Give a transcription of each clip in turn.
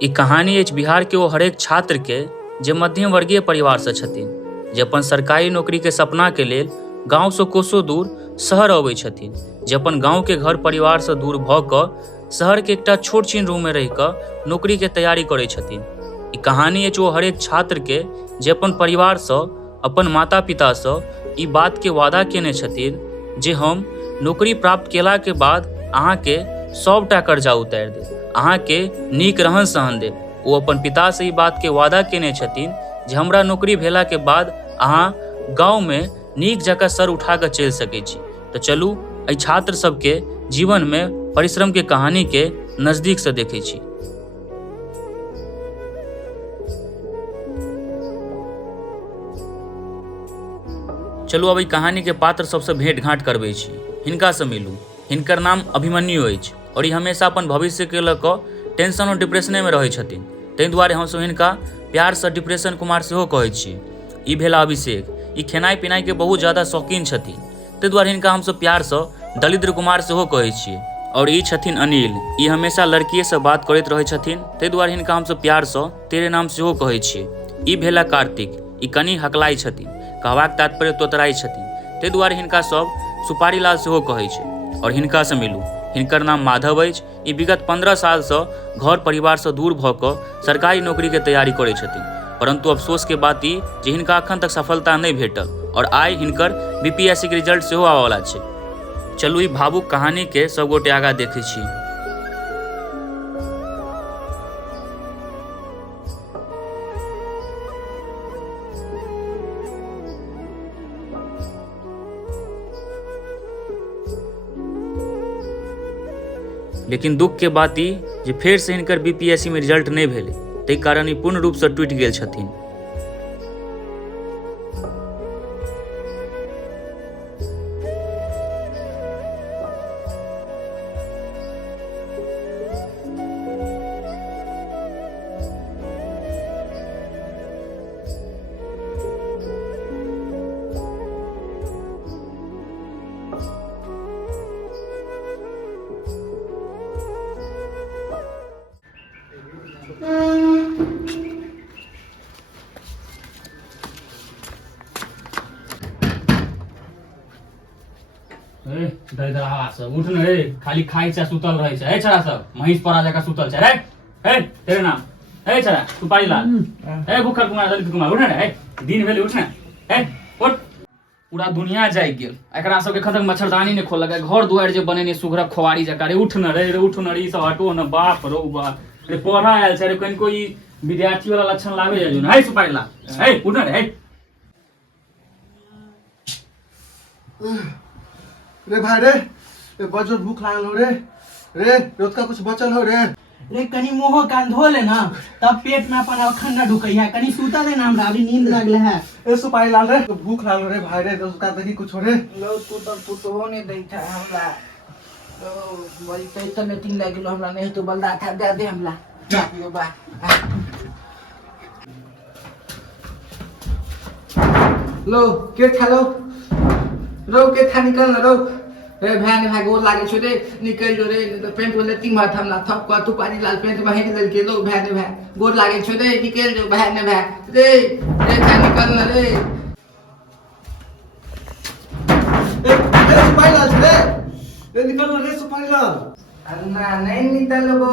ई कहानी अछि बिहार के वो हरेक छात्र के जे मध्यम वर्गीय परिवार से छथिन, जे अपन सरकारी नौकरी के सपना के लेल गांव से कोसों दूर शहर अबै छथिन, जे अपन गांव के घर परिवार से दूर भ क शहर के एकटा छोट छीन रूम में रहि क नौकरी के तैयारी करै छथिन। ई कहानी अछि वो हरेक छात्र के जे अपन परिवार से, अपन माता पिता से ई बात के वादा केने छथिन जे हम नौकरी प्राप्त केला के बाद अहाँ के सबटा कर्जा उतारि देब, अहाँ के नीक रहन सहन देब। ओ अपन पिता से ई बात के वादा केने छथिन जे हमरा नौकरी भेला के बाद अहाँ गांव में नीक जकाँ सर उठा कऽ चलि सकै छी। तो चलू एहि छात्र सबके जीवन में परिश्रम के कहानी के नजदीक से देखै छी। चलू अब ई कहानी के पात्र सबसे भेंट घाट करबै छी, हिनका से मिलू। हिनकर नाम अभिमन्यु अछि और ई हमेशा अपन भविष्य के लऽ कऽ टेंशन और डिप्रेशने में रहै छथिन। ताहि दुआरे हमसब हिनका प्यार से डिप्रेशन कुमार सेहो कहै छी। ई भेला अभिषेक, ई खेनाइ पिनाइ के बहुत ज्यादा शौकीन छथिन, ताहि दुआरे हिनका हमसब प्यार से दलिद्र कुमार सेहो कहै छियै। और ई छथिन अनिल, ई हमेशा लड़किए से बात करैत रहै छथिन, ताहि दुआरे हिनका हमसब प्यार से तेरे नाम सेहो कहै छियै। ई भेला कार्तिक, ई कनि हकलाइ छथिन, कहबाक तात्पर्य तोतराइ छथिन, ताहि दुआरे हिनका सब सुपारी लाल सेहो कहै छै। और हिनका से मिलू, हिनकर नाम माधव अछि। ई विगत 15 साल से घर परिवार से दूर भऽ कऽ सरकारी नौकरी के तैयारी करै छथिन, परंतु अफसोस के बात ई जे हिनका अखन तक सफलता नहि भेटल और आइ हिनकर बीपीएससी के रिजल्ट सेहो आबऽ वाला छै। चलू ई भावुक कहानी के सब गोटे आगाँ देखै छी। लेकिन दुख के बात ई जे फेर से हिनकर बीपीएससी में रिजल्ट नहीं भेलै, ताहि कारण ई पूर्ण रूप से टूटि गेल छथिन। उठ न रे, खाली खाई से सुतल रहे छै। छड़ा सब महिष परा जका सुतल छै रे। तेरे नाम छड़ा सुपारी लाल, भूखर कुमार दलित कुमार, उठ ने दिन भेले, उठ ने उठ। पूरा दुनिया जाग गेल, एकरा सबके खतम मच्छरदानी ने खोल लगा, घर दुआर जे बनेने सुघरा खोवाड़ी जका रे। उठ न रे, उठ न रे, ई सब हटो न। बाप रो बाप रे, पढ़ा आयल छै रे, कनिको ई विद्यार्थी वाला लक्षण लागे जाय न। सुपारी लाल उठ न रे। रे भाई रे, बजो भूख लागल हो रे। रे रोज का कुछ बचल हो रे। रे कनी मुंह कान धो ले ना, तब पेट में अपन अखन न ढुकैया। कनी सूता ले ना, हमरा अभी नींद लागले है। ए सुपारी लाल रे, भूख लागल रे भाई रे, उसका देखी कुछ हो रे। लो तू तो होने दैठा हमरा। लो बड़ी तैत में तीन लागिलो हमरा, नहीं तो बलदा था दे हमरा। लो बा लो के खा रो के था निकल न रो। रे भाई ने भाई गोर लागे छो रे, निकल जो रे। तो पेंट वाले तीन बार हमला थप को तू पानी लाल पेंट भाई के के लो। भाई ने भाई गोर लागे छो रे, निकल जो भाई ने भाई रे था निकल न रे। ए सुपारी लाल रे निकल रे सुपारी लाल। अन्ना नहीं निकलबो,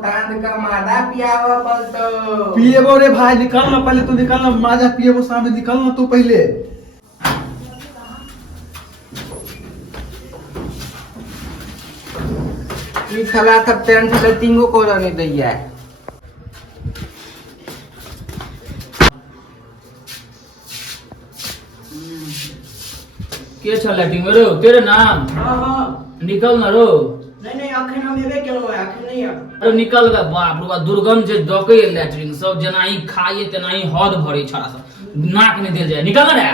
तांद का मादा पियावा पलतो। पिएबो रे भाई, निकल ना पहले, तू निकल ना, माजा पिएबो सामने, निकल ना तू पहले। ई खला तब टेंट ले तीनगो को रहने दैया। के छ लैटिंग में रो? तेरे नाम हां निकल न रो। नहीं अखन हम एबे केलो है, अखन नहीं अब। अरे निकल गे। बाप रे बाप, दुर्गंध जे डकै लैट्रिन सब, जेनाही खाइए तेनाही हद भरे छड़ा सब, नाक में देल जाए। निकल न रे।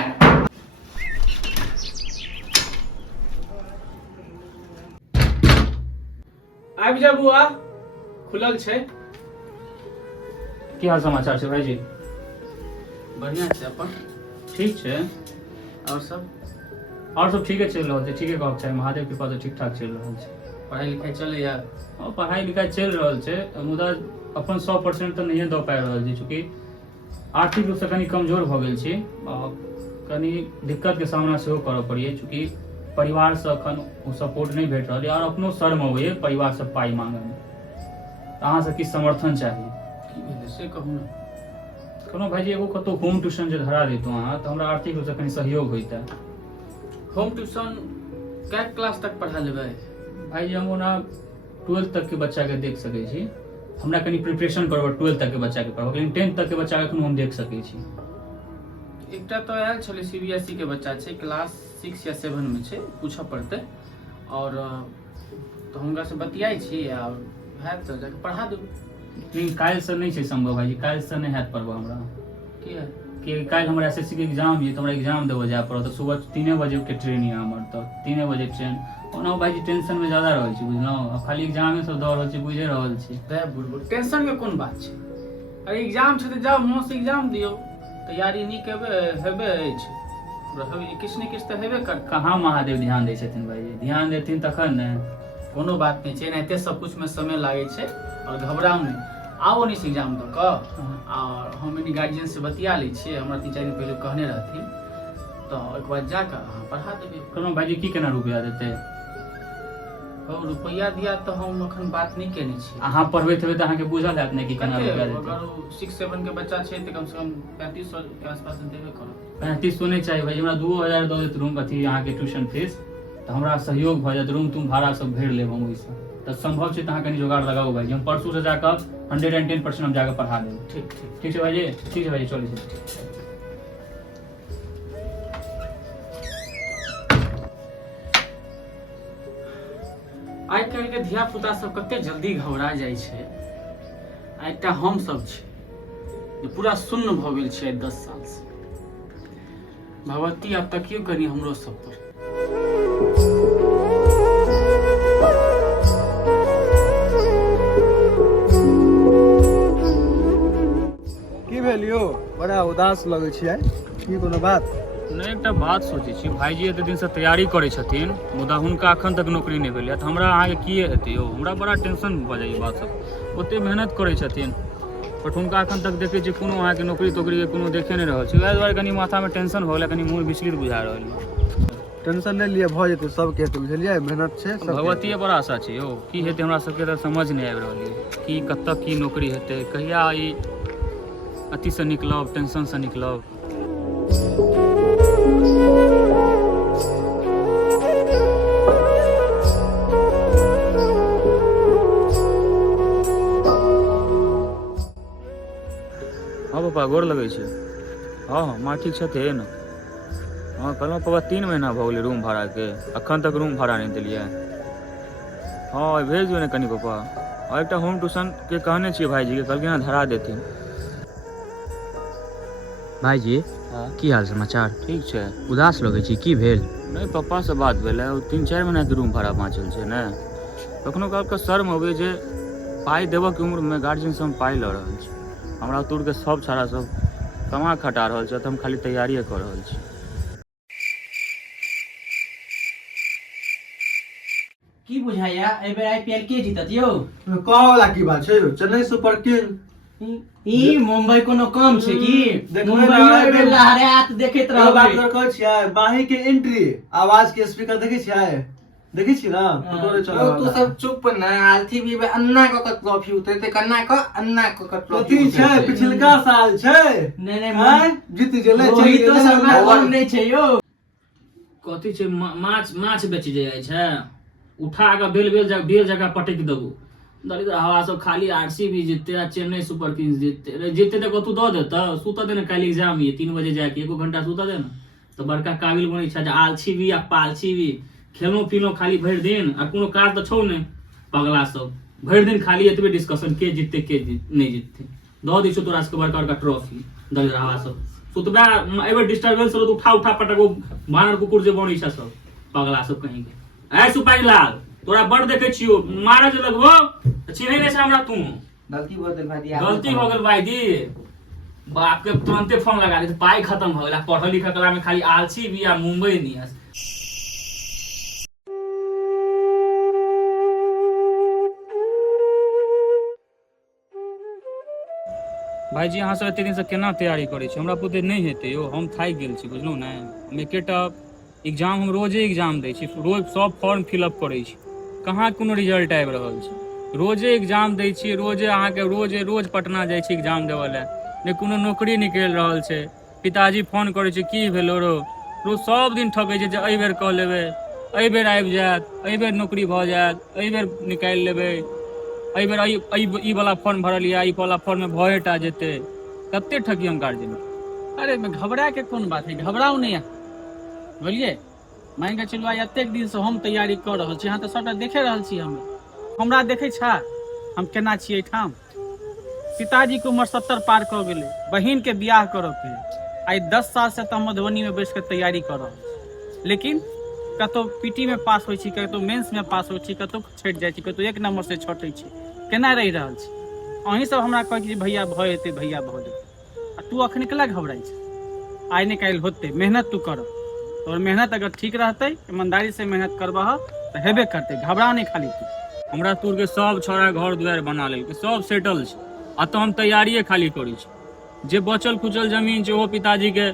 आबि जा बुआ, खुलल छै। की हाल समाचार छै भाईजी? बढ़िया छै अपन? ठीक छै। और सब ठीके चलि रहल छै, ठीके कहब चाही। महादेव कृपा से ठीक ठाक चलि रहल छै। पढ़ाई लिखाई चलैया? पढ़ाई लिखाई चलि रहल छै, मुदा अपन 100% तऽ नहिए दऽ पाबि रहल छी, चूँकि आर्थिक रूपसँ कनि कमजोर भऽ गेल छी आ कनि दिक्कतके सामना सेहो करऽ पड़ैए, चूँकि परिवारसँ एखन ओ सपोर्ट नहि भेट रहल यए आओर अपनो शर्म अबैए परिवारसँ पाइ माँगयमे। तऽ अहाँसँ किछु समर्थन चाही। की भेलै से कहू ने। कहलहुँ भाईजी एगो कतहु होम ट्यूशन जे धरा देतहुँ अहाँ तऽ हमरा आर्थिक रूपसँ कनि सहयोग होइतै। होम ट्यूशन कै क्लास तक पढ़ा लेबै? भाईजी हम ओना 12th तक के बच्चाके देख सकै छी। हमरा कनि प्रिपरेशन करब 12th तक के बच्चाके पढ़ब, लेकिन 10th तक के बच्चाके एखनो हम देख सकै छी। एकटा तो आयल छलै CBSE के बच्चा छै, क्लास 6 या 7 में छै, पूछऽ पड़तै। और तो हुनका से बतियाइ छी आ हैत तऽ जाके पढ़ा देबै। लेकिन काल्हिसँ नहि छै सम्भव भाईजी, काल्हिसँ नहि हैत पढ़बऽ हमरा। किया? कि काल्हि हमरा SSC के एग्जाम ये, तऽ हमरा एग्जाम देबऽ जाय पड़त। सुबह 3 बजे के ट्रेन ये हमर, तऽ 3 बजे ट्रेन। ओना भाईजी टेंशन में ज्यादा रहल छी बुझलहुँ, आ खाली एग्जामे सब दऽ रहल छी, बुझे रहल छी। बुढ़ टेंशन के कोन बात छै? अरे एग्जाम छै तऽ जाओ मोन से एग्जाम दियौ, तैयारी नीक हेबे अछि, किछु ने किछु तऽ हेबे कर। कहाँ महादेव ध्यान दै छथिन भाईजी, ध्यान देथिन तखन ने। कोनो बात नहीं छै, एनाहिते सब कुछ में समय लागे छै, और घबराउ नहीं। आओ नहीं से एग्जाम दऽ कऽ, और हम एनी गार्जियन से बतिया लै छियै, हमरा 3-4 दिन पहले कहने रहथिन, तो एक बार जाकर अहाँ पढ़ा देबै। कहलहुँ भाईजी की केना रुपया देतै? रुपैया दिया तो हम अखन बात नहीं केने छी। अहाँ पढ़बैत हेबै तऽ अहाँके बुझल हैत ने कि केना रुपया देतै। अगर 6-7 के बच्चा छै तऽ कम से कम 3500 के आसपास देबे करब। 3500 नहीं चाहिए भाई, हमरा 2000 दऽ देत रूम अथी अहाँके ट्यूशन फीस, तऽ हमरा सहयोग भऽ जायत, रूम तुम भाड़ा सब भरि लेब हम ओहिसँ। तऽ संभव छै तऽ अहाँ कनि जोगाड़ लगाउ भाईजी, हम परसू से जाकर 110% हम जाकर पढ़ा देब। ठीक छै भाईजी, ठीक है भाईजी, चलै छै। आइ काल्हि के धिया पुता सब कते जल्दी घबरा जाइ छै। आ एकटा हम सब छै जे पूरा सुन्न भऽ गेल छै 10 साल से। भगवती आब तकियो कनी हमरो सब पर। की भेल यौ, बड़ा उदास लगै छी आइ, की कोनो बात? नहि एकटा बात सोचै छी, भाईजी एते दिनसँ तैयारी करै छथिन, मुदा हुनका एखन तक नौकरी नहि भेलै, तऽ हमरा अहाँके की हेतै यौ? हमरा बड़ा टेंशन भऽ जाइए बात सब। ओते मेहनत करै छथिन, बट हुनका एखन तक देखै छियै कोनो अहाँके नौकरी तोकरीके कोनो देखे नहि रहल छै। वएह दुआरे कनि माथामे टेंशन भऽ गेलै, कनि मोन विचलित बुझा रहल है। टेंशन नहि लिअ, भऽ जेतै, सबके हेतै, बुझलियै? मेहनत छै, भगवतीये पर आशा छै यौ, की हेतै हमरा सबके तऽ समझ नहि आबि रहल है कि कतऽ की नौकरी हेतै, कहिया ई अथीसँ निकलब, टेंशनसँ निकलब। हाँ पापा, गोर लगै छै। हाँ माँ ठीक छथिन। हाँ कहलहुँ पापा 3 महीना भऽ गेलै रूम भाड़ाके, एखन तक रूम भाड़ा नहि देलियै। हाँ भेज दियौ ने कनि पापा। और एकटा होम ट्यूशनके कहने छियै भाईजीके, कहलखिन हँ धरा देथिन। भाईजी की हाल समाचार? ठीक छै। उदास लगै छी, की भेल? नहीं पप्पासँ बात भेलै, 3-4 महीनाके रूम भाड़ा बाँचल छै ने। कखनो कालके शर्म अबै जे पाइ देबऽके उम्रमे गार्जियनसँ हम पाइ लऽ रहल छी। हमरा दूरके सब छाड़ा सब कमा खटा रहल छै, तऽ हम खाली तैयारिए कऽ रहल छी। की बुझाइया एहि बेर IPL के जीतत यौ? कहऽ वाला की बात छै यौ? Chennai super king. ई मुंबई कोनो कम छै की? देखबै मुंबई ना, एहि बेर लहरात देखैत बात रहबै। कहै छियै, बाही के एंट्री, आवाज के स्पीकर देखै छियै? देखै छी ना? फोटो चला तू सब चुप ना, आरसीबी में अन्ना क ट्रॉफी उतरते, कन्ना क अन्ना क ट्रॉफी कथी छै? पिछलका साल छै, नहीं नहीं जीत गेलै, रोहित तो शर्मा कम नहीं छै यौ। कथी छै? माछ बेच जाइ छै, उठा कऽ बेल जगह पटकि देबू। दलित हवा सब खाली RCB जीतते आ चेन्नई सुपर किंग्स जीतते तऽ कतौ दऽ देता। सुतऽ दे ने, काल्हि एग्जाम ये 3 बजे जाके 1 घंटा सुतऽ दे ने, तऽ बड़का काबिल बनै छै। आलछी भी आ पालछी भी, खेलो पीलो खाली भरि दिन, आ कोनो काज तऽ छौ ने। पगला सब भरि दिन खाली एतबे डिस्कशन, के जीतते के नहीं जीतते। दऽ दै छौ तोरा सबके बड़का बड़का ट्रॉफी, दलित हवा सब। सुतबा एहिबेर डिस्टर्बेंस तो उठा पटको बानर कुकुर जे बनै छै सब, पगला सब कहीं के। ऐ सुपारी लाल, तोरा बड़ देखे छियो, मारे जे लगबो चिन्है नहि छै हमरा तू। गलती भऽ गेल भाईजी, गलती भऽ गेल भाईजी। बाप के तुरंते फोन लगा दे, पाई खत्म भऽ गेल। पढ़ल लिखल कला में खाली आलसी भी आ मुंबई इंडियंस। भाईजी अहाँ सब एते दिन से केना तैयारी करै छी? हमरा बुते नहीं हेतै यौ, हम थाकि गेल छी, बुझलहुँ ने। हम एकेटा एग्जाम, हम रोजे एग्जाम दै छी, रोज सब फॉर्म फिलअप करै छी, कहाँ कोनो रिजल्ट आबि रहल छै। रोजे एग्जाम दै छी, रोजे अहाँके रोज पटना जाइ छी एग्जाम देवऽ लए, नहि कोनो नौकरी निकलि रहल छै। पिताजी फोन करै छै की भेलो रो, रोज सब दिन ठकै छै जे एहि बेर कऽ लेबै, एहि बेर आबि जायत, एहि बेर नौकरी भऽ जायत, एहि बेर निकालि लेबै, एहि बेर ई वाला फॉर्म भरल यऽ, ई वाला फॉर्म में भए टा जेतै। कते ठकी हम गार्जियन। अरे घबरा के कोन बात है, घबराउ नहीं अहाँ, बुझलिए। मान के चलू आइ एतेक दिन से हम तैयारी कर रहल छी, अहाँ तऽ सबटा देखे रहल छी। हमरा देखे छा हम केना छियै ठाम। पिताजी के उम्र 70 पार कऽ गेलै, बहिन के बियाह करऽ के आइ 10 साल से तऽ मधुबनी में बैस के तैयारी कर रहल छी। लेकिन कतौ पीटी में पास होइ छी, कतौ मेंस में पास होइ छी, कतौ छटि जाइ छी, कतौ 1 नंबर से छटै छी, केना रहि रहल छी। अहीं सब हमरा कहै छी भैया भऽ जेतै, भैया भऽ जेतै, आ तू अखन केला घबराइ छै? आइ ने काल्हि होते, मेहनत तू कर, और मेहनत अगर ठीक रहते, ईमानदारी से मेहनत करबह तो हेबे करते। घबरा नहीं खाली तू। हमरा तूर के सब छोड़ा घर दुआर बना लेलकै, सब सेटल छै, आ तो हम तैयारिये खाली करै छी। जे बचल खुचल जमीन छै ओहो पिताजी के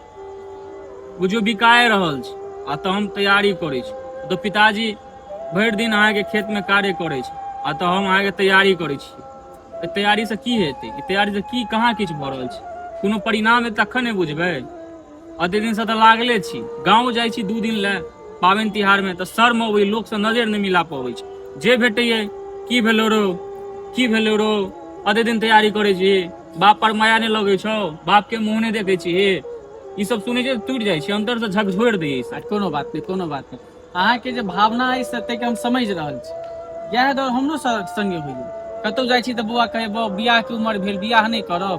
बुझियो बिकाए रहल छै, आ तो हम तैयारी करै छी। तो पिताजी भरि दिन अहाँके खेत में कार्य करै छै, आ तो हम अहाँके तैयारी करै छी। तैयारी से की हेतै? तैयारी से की कहाँ किछु भऽ रहल छै? कोनो परिणाम हेतै तखन ने बुझबै। अते दिन से तऽ लागले छी, गाँव जाइ छी 2 दिन लए पाबनि तिहार में, तऽ शर्म अबै, लोक से नजर नहीं मिला पबै छै। जे भेटैये की भेलो रो, की भेलो रो, अते दिन तैयारी करै छी, बाप पर माया नहीं लगै छौ, बाप के मुंह नहीं देखै छी, ई सब सुनै छै टूटि जाइ छै, अंतर से झकझोरि दै छै। कोनो बात नहीं, कोनो बात नहीं। अहाँ के जे भावना है से तै के हम समझ रहल छी। इएह दौर हमरो संगे होइए। कतौ जाइ छी तऽ बौआ कहे बियाह के उम्र भेल, बियाह नहीं करब,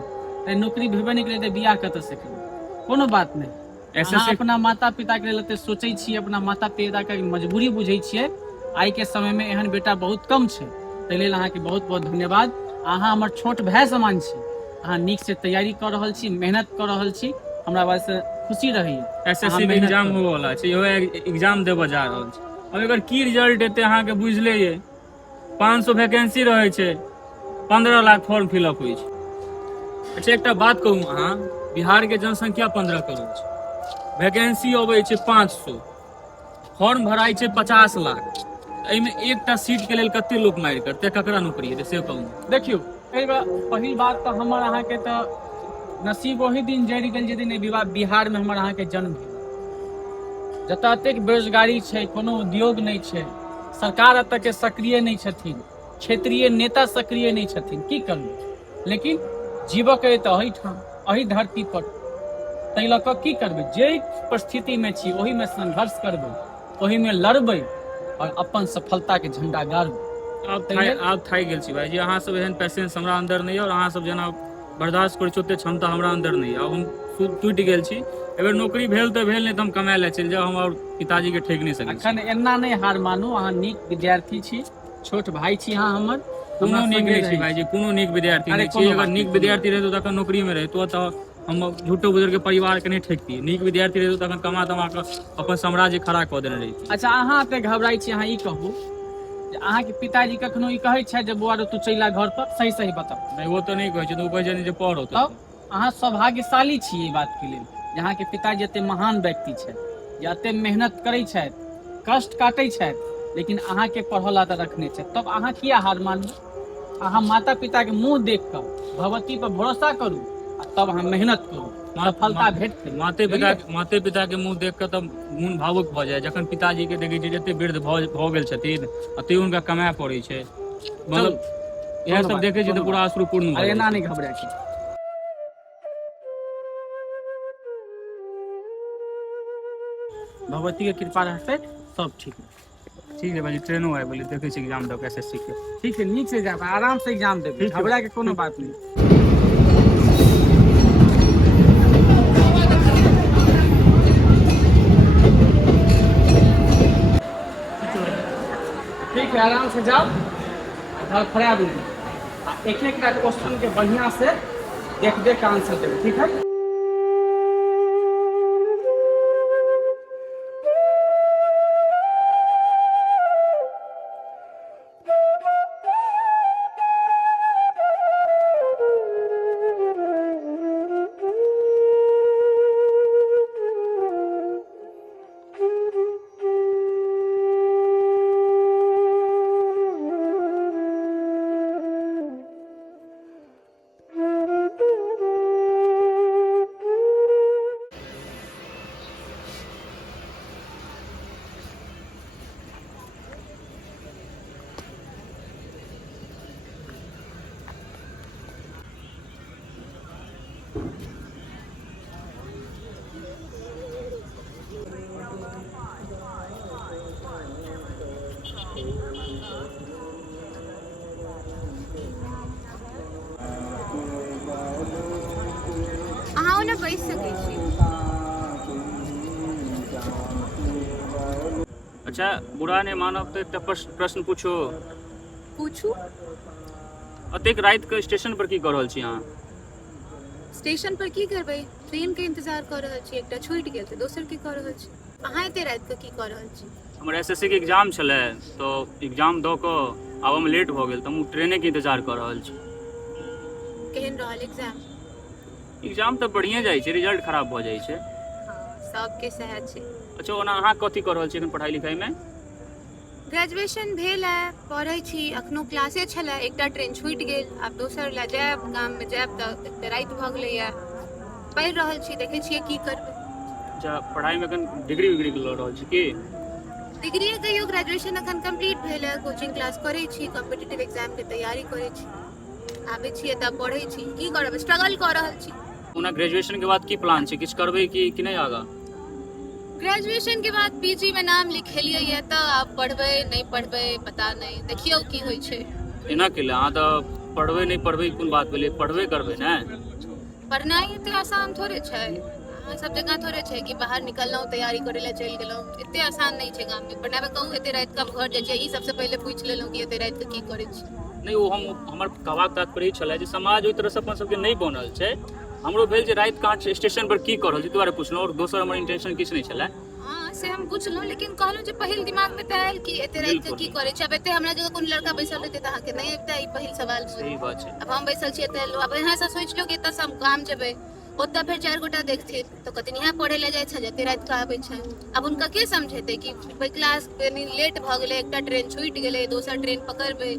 नौकरी भेबे नहीं करे तऽ बियाह कतऽ से करब? कोनो बात नहीं। अहाँ अपना माता पिता के लेल एते सोचै छी, अपना माता पिता के मजबूरी बुझै छियै। आइ के समय में एहन बेटा बहुत कम छै, ताहि लेल अहाँके बहुत बहुत धन्यवाद। अहाँ हमर छोट भाई समान छी, अहाँ नीक से तैयारी कर रहल छी, मेहनत कर रहल छी, हमरा बात से खुशी रहैया। एसएससी के एग्जाम होबे वाला छै, इहो एग्जाम देबऽ जा रहल छै। अब एकर की रिजल्ट एतै अहाँ के बुझले ये, 500 वैकेंसी रहे छै, 15 लाख फॉर्म फिलअप होइ छै। अच्छा एकटा बात कहूँ, अहाँ बिहार के जनसंख्या 15 करोड़ छै, वैकेंसी अबै छै 500, फॉर्म भराइ छै 50 लाख। एहिमे एकटा सीट के लेल कते लोक मारि करतै, ककरा नौकरी हेतै से कहूँ? देखियो पहिल बात तऽ हमर अहाँ के तऽ नसीब वही दिन जरि गेल जे दिन बिहार में हमर अहाँ के जन्म भेल। जतऽ एतेक बेरोजगारी छै, कोनो उद्योग नहीं छै, सरकार एतऽ के सक्रिय नहीं छथिन, क्षेत्रीय नेता सक्रिय नहीं छथिन, की करबै? लेकिन जीवऽ के तऽ अहिठाम, अही धरती पर, ताहि लऽ कऽ की करबै? जे परिस्थिति में छी ओही में संघर्ष करबै, ओही में लड़बै, और अपन सफलता के झंडा गाड़बै। आब थाकि गेल छी भाईजी, अहाँ सब एहन पेशेंस हमरा अंदर नहीं, और अहाँ सब जेना बर्दाश्त करै छी ओते क्षमता हमरा अंदर नहीं। अब हम टूटि गेल छी। अगर नौकरी भेल तऽ भेल, नहीं तऽ हम कमाए ले चलि जाउ, हम और पिताजी के ठेक नहीं सकै छी। अखन एना नहीं हार मानू, अहाँ नीक विद्यार्थी छी, छोट भाई छी अहाँ हमर। कोनो नीक नहीं छी भाईजी, कोनो नीक विद्यार्थी नहीं छी। अगर नीक विद्यार्थी रहतो तखन नौकरी में रहतो, तऽ हम झूठो बुजुर्ग के परिवार के नहीं ठेकती। नीक विद्यार्थी रहतो तखन कमा तमा के अपन साम्राज्य खड़ा कऽ देने रहिती। अच्छा अहाँ एते घबराई छी, अहाँ ई कहू जे अहाँ के पिताजी कखनो ई कहै छै जे बौआ रो तू चलि आ घर पर? सही सही बताओ। नहीं वो तो नहीं कहै छै, तो कहै छै जे पढ़ होतो। तब अहाँ सौभाग्यशाली छी ई बात के लेल जे अहाँ के पिताजी एते महान व्यक्ति छै, जे एते मेहनत करै छथि, कष्ट काटै छथि, लेकिन अहाँ के पढ़ला तऽ रखने छथि। तब अहाँ किया हार मानू? अहाँ माता पिता के मुंह देख कऽ भगवती पर भरोसा करू, आ तब अहाँ मेहनत करू, सफलता भेटतै। माते पिता के मुंह देख कऽ तऽ मोन भावुक भऽ जाय। जखन पिताजी के देखै छै जते वृद्ध भऽ गेल छथिन, अते हुनका कमाए पड़ै छै, मतलब इएह सब देखै छै तऽ पूरा अश्रुपूर्ण। अरे एना नहीं घबरा के, भगवती के कृपा रहते सब ठीक है। ठीक है भाई, ट्रेनो आबि गेलै, देखै छी एग्जाम दऽ के एसएससी के। ठीक है, नीक से जाब, आराम से एग्जाम देबै, घबरा के कोनो बात नहीं। ठीक है, आराम से जाओ, खराब नहीं। एक एक क्वेश्चन के बढ़िया से देख देख के आंसर देबै, ठीक है? अहाँ ओना बैस सकै छी। अच्छा बुरा नहीं मानब तो एकटा प्रश्न पूछो। पूछू। अतेक रात के स्टेशन पर की कर रहल छी अहाँ? स्टेशन पर की करबै? ट्रेन के इंतजार कर रहल छी, एकटा छूटि गेल तऽ दोसर की कर रहल छी। अहाँ एते रात के की कर रहल छी? हमर एसएससी के एग्जाम छलै तो एग्जाम दऽ कऽ आब हम लेट भऽ गेल तऽ हम ट्रेने के इंतजार कर रहल छी। केहन रहल एग्जाम? एग्जाम तऽ बढ़िए जाइ छै, रिजल्ट खराब भऽ जाइ छै। हाँ, सबके सएह छै। अच्छा ओना अहाँ कथी कर रहल छी एखन पढ़ाई लिखाई में? ग्रेजुएशन भेल है, पढ़ै छी, अखनो क्लासे छलै, एकटा ट्रेन छूटि गेल, आब दोसर लए जायब, गाममे जायब तऽ एते राति भऽ गेलैया। पढ़ि रहल छी, देखै छियै की करबै। अच्छा पढ़ाई में एखन डिग्री विग्री लऽ रहल छी की? डिग्री कहियो, ग्रेजुएशन अखन कंप्लीट भेल है, कोचिंग क्लास करै छी, कॉम्पिटिटिव एग्जाम के तैयारी करै छी। आबै छियै तऽ पढ़ै छी, की करब, स्ट्रगल कऽ रहल छी। ओना ग्रेजुएशन के बाद की प्लान छै, किछु करबै कि नहीं आगा? ग्रेजुएशन के बाद पीजी में नाम लिखेलियै है, तऽ आब पढ़बै नहीं पढ़बै पता नहीं, देखियौ की होइ छै। एना के अहाँ तऽ पढ़बै नहीं पढ़बै कोन बात भेलै, पढ़बे करबै ने। पढ़नाइ एते आसान थोड़े छै, अहाँ सब जगह थोड़े छै कि बाहर निकललहुँ तैयारी करे ला चलि गेलहुँ, एते आसान नहीं छै। गाम में पढ़ाबे कहूँ एते रात का घर जाइ छै, ई सबसे पहले पूछ लेलहुँ कि एते रात के की करे छी। नहीं वो हमर कहबाक तात्पर्य छलै जे समाज ओहि तरह से अपन सबके नहीं बनल छै। हमरो भेल जे रात कहाँ स्टेशन पर की कर रहल छी दुआरे पुछलहुँ, और दोसर हमर इंटेंशन किछु नहीं छलै। हाँ से हम पुछलहुँ, लेकिन कहलहुँ जे पहिल दिमाग में तऽ आयल कि एते रात के की करे छी। अब एते हमरा जगह कोनो लड़का बैसल रहते तऽ अहाँके नहीं अबिता ई पहिल सवाल। सही बात छै। अब हम बैसल छियै तऽ अब यहाँ से सोच लो कि एतऽ हम काम जेबै, ओतऽ फिर 4 गोटा देखथिन तो कहथिन यहाँ पढ़े ले जाइ छै, एते रात के आबै छै। अब उनका के समझेतै कि क्लास लेट भऽ गेलै, एकटा ट्रेन छूटि गेलै, दोसर ट्रेन पकड़बै।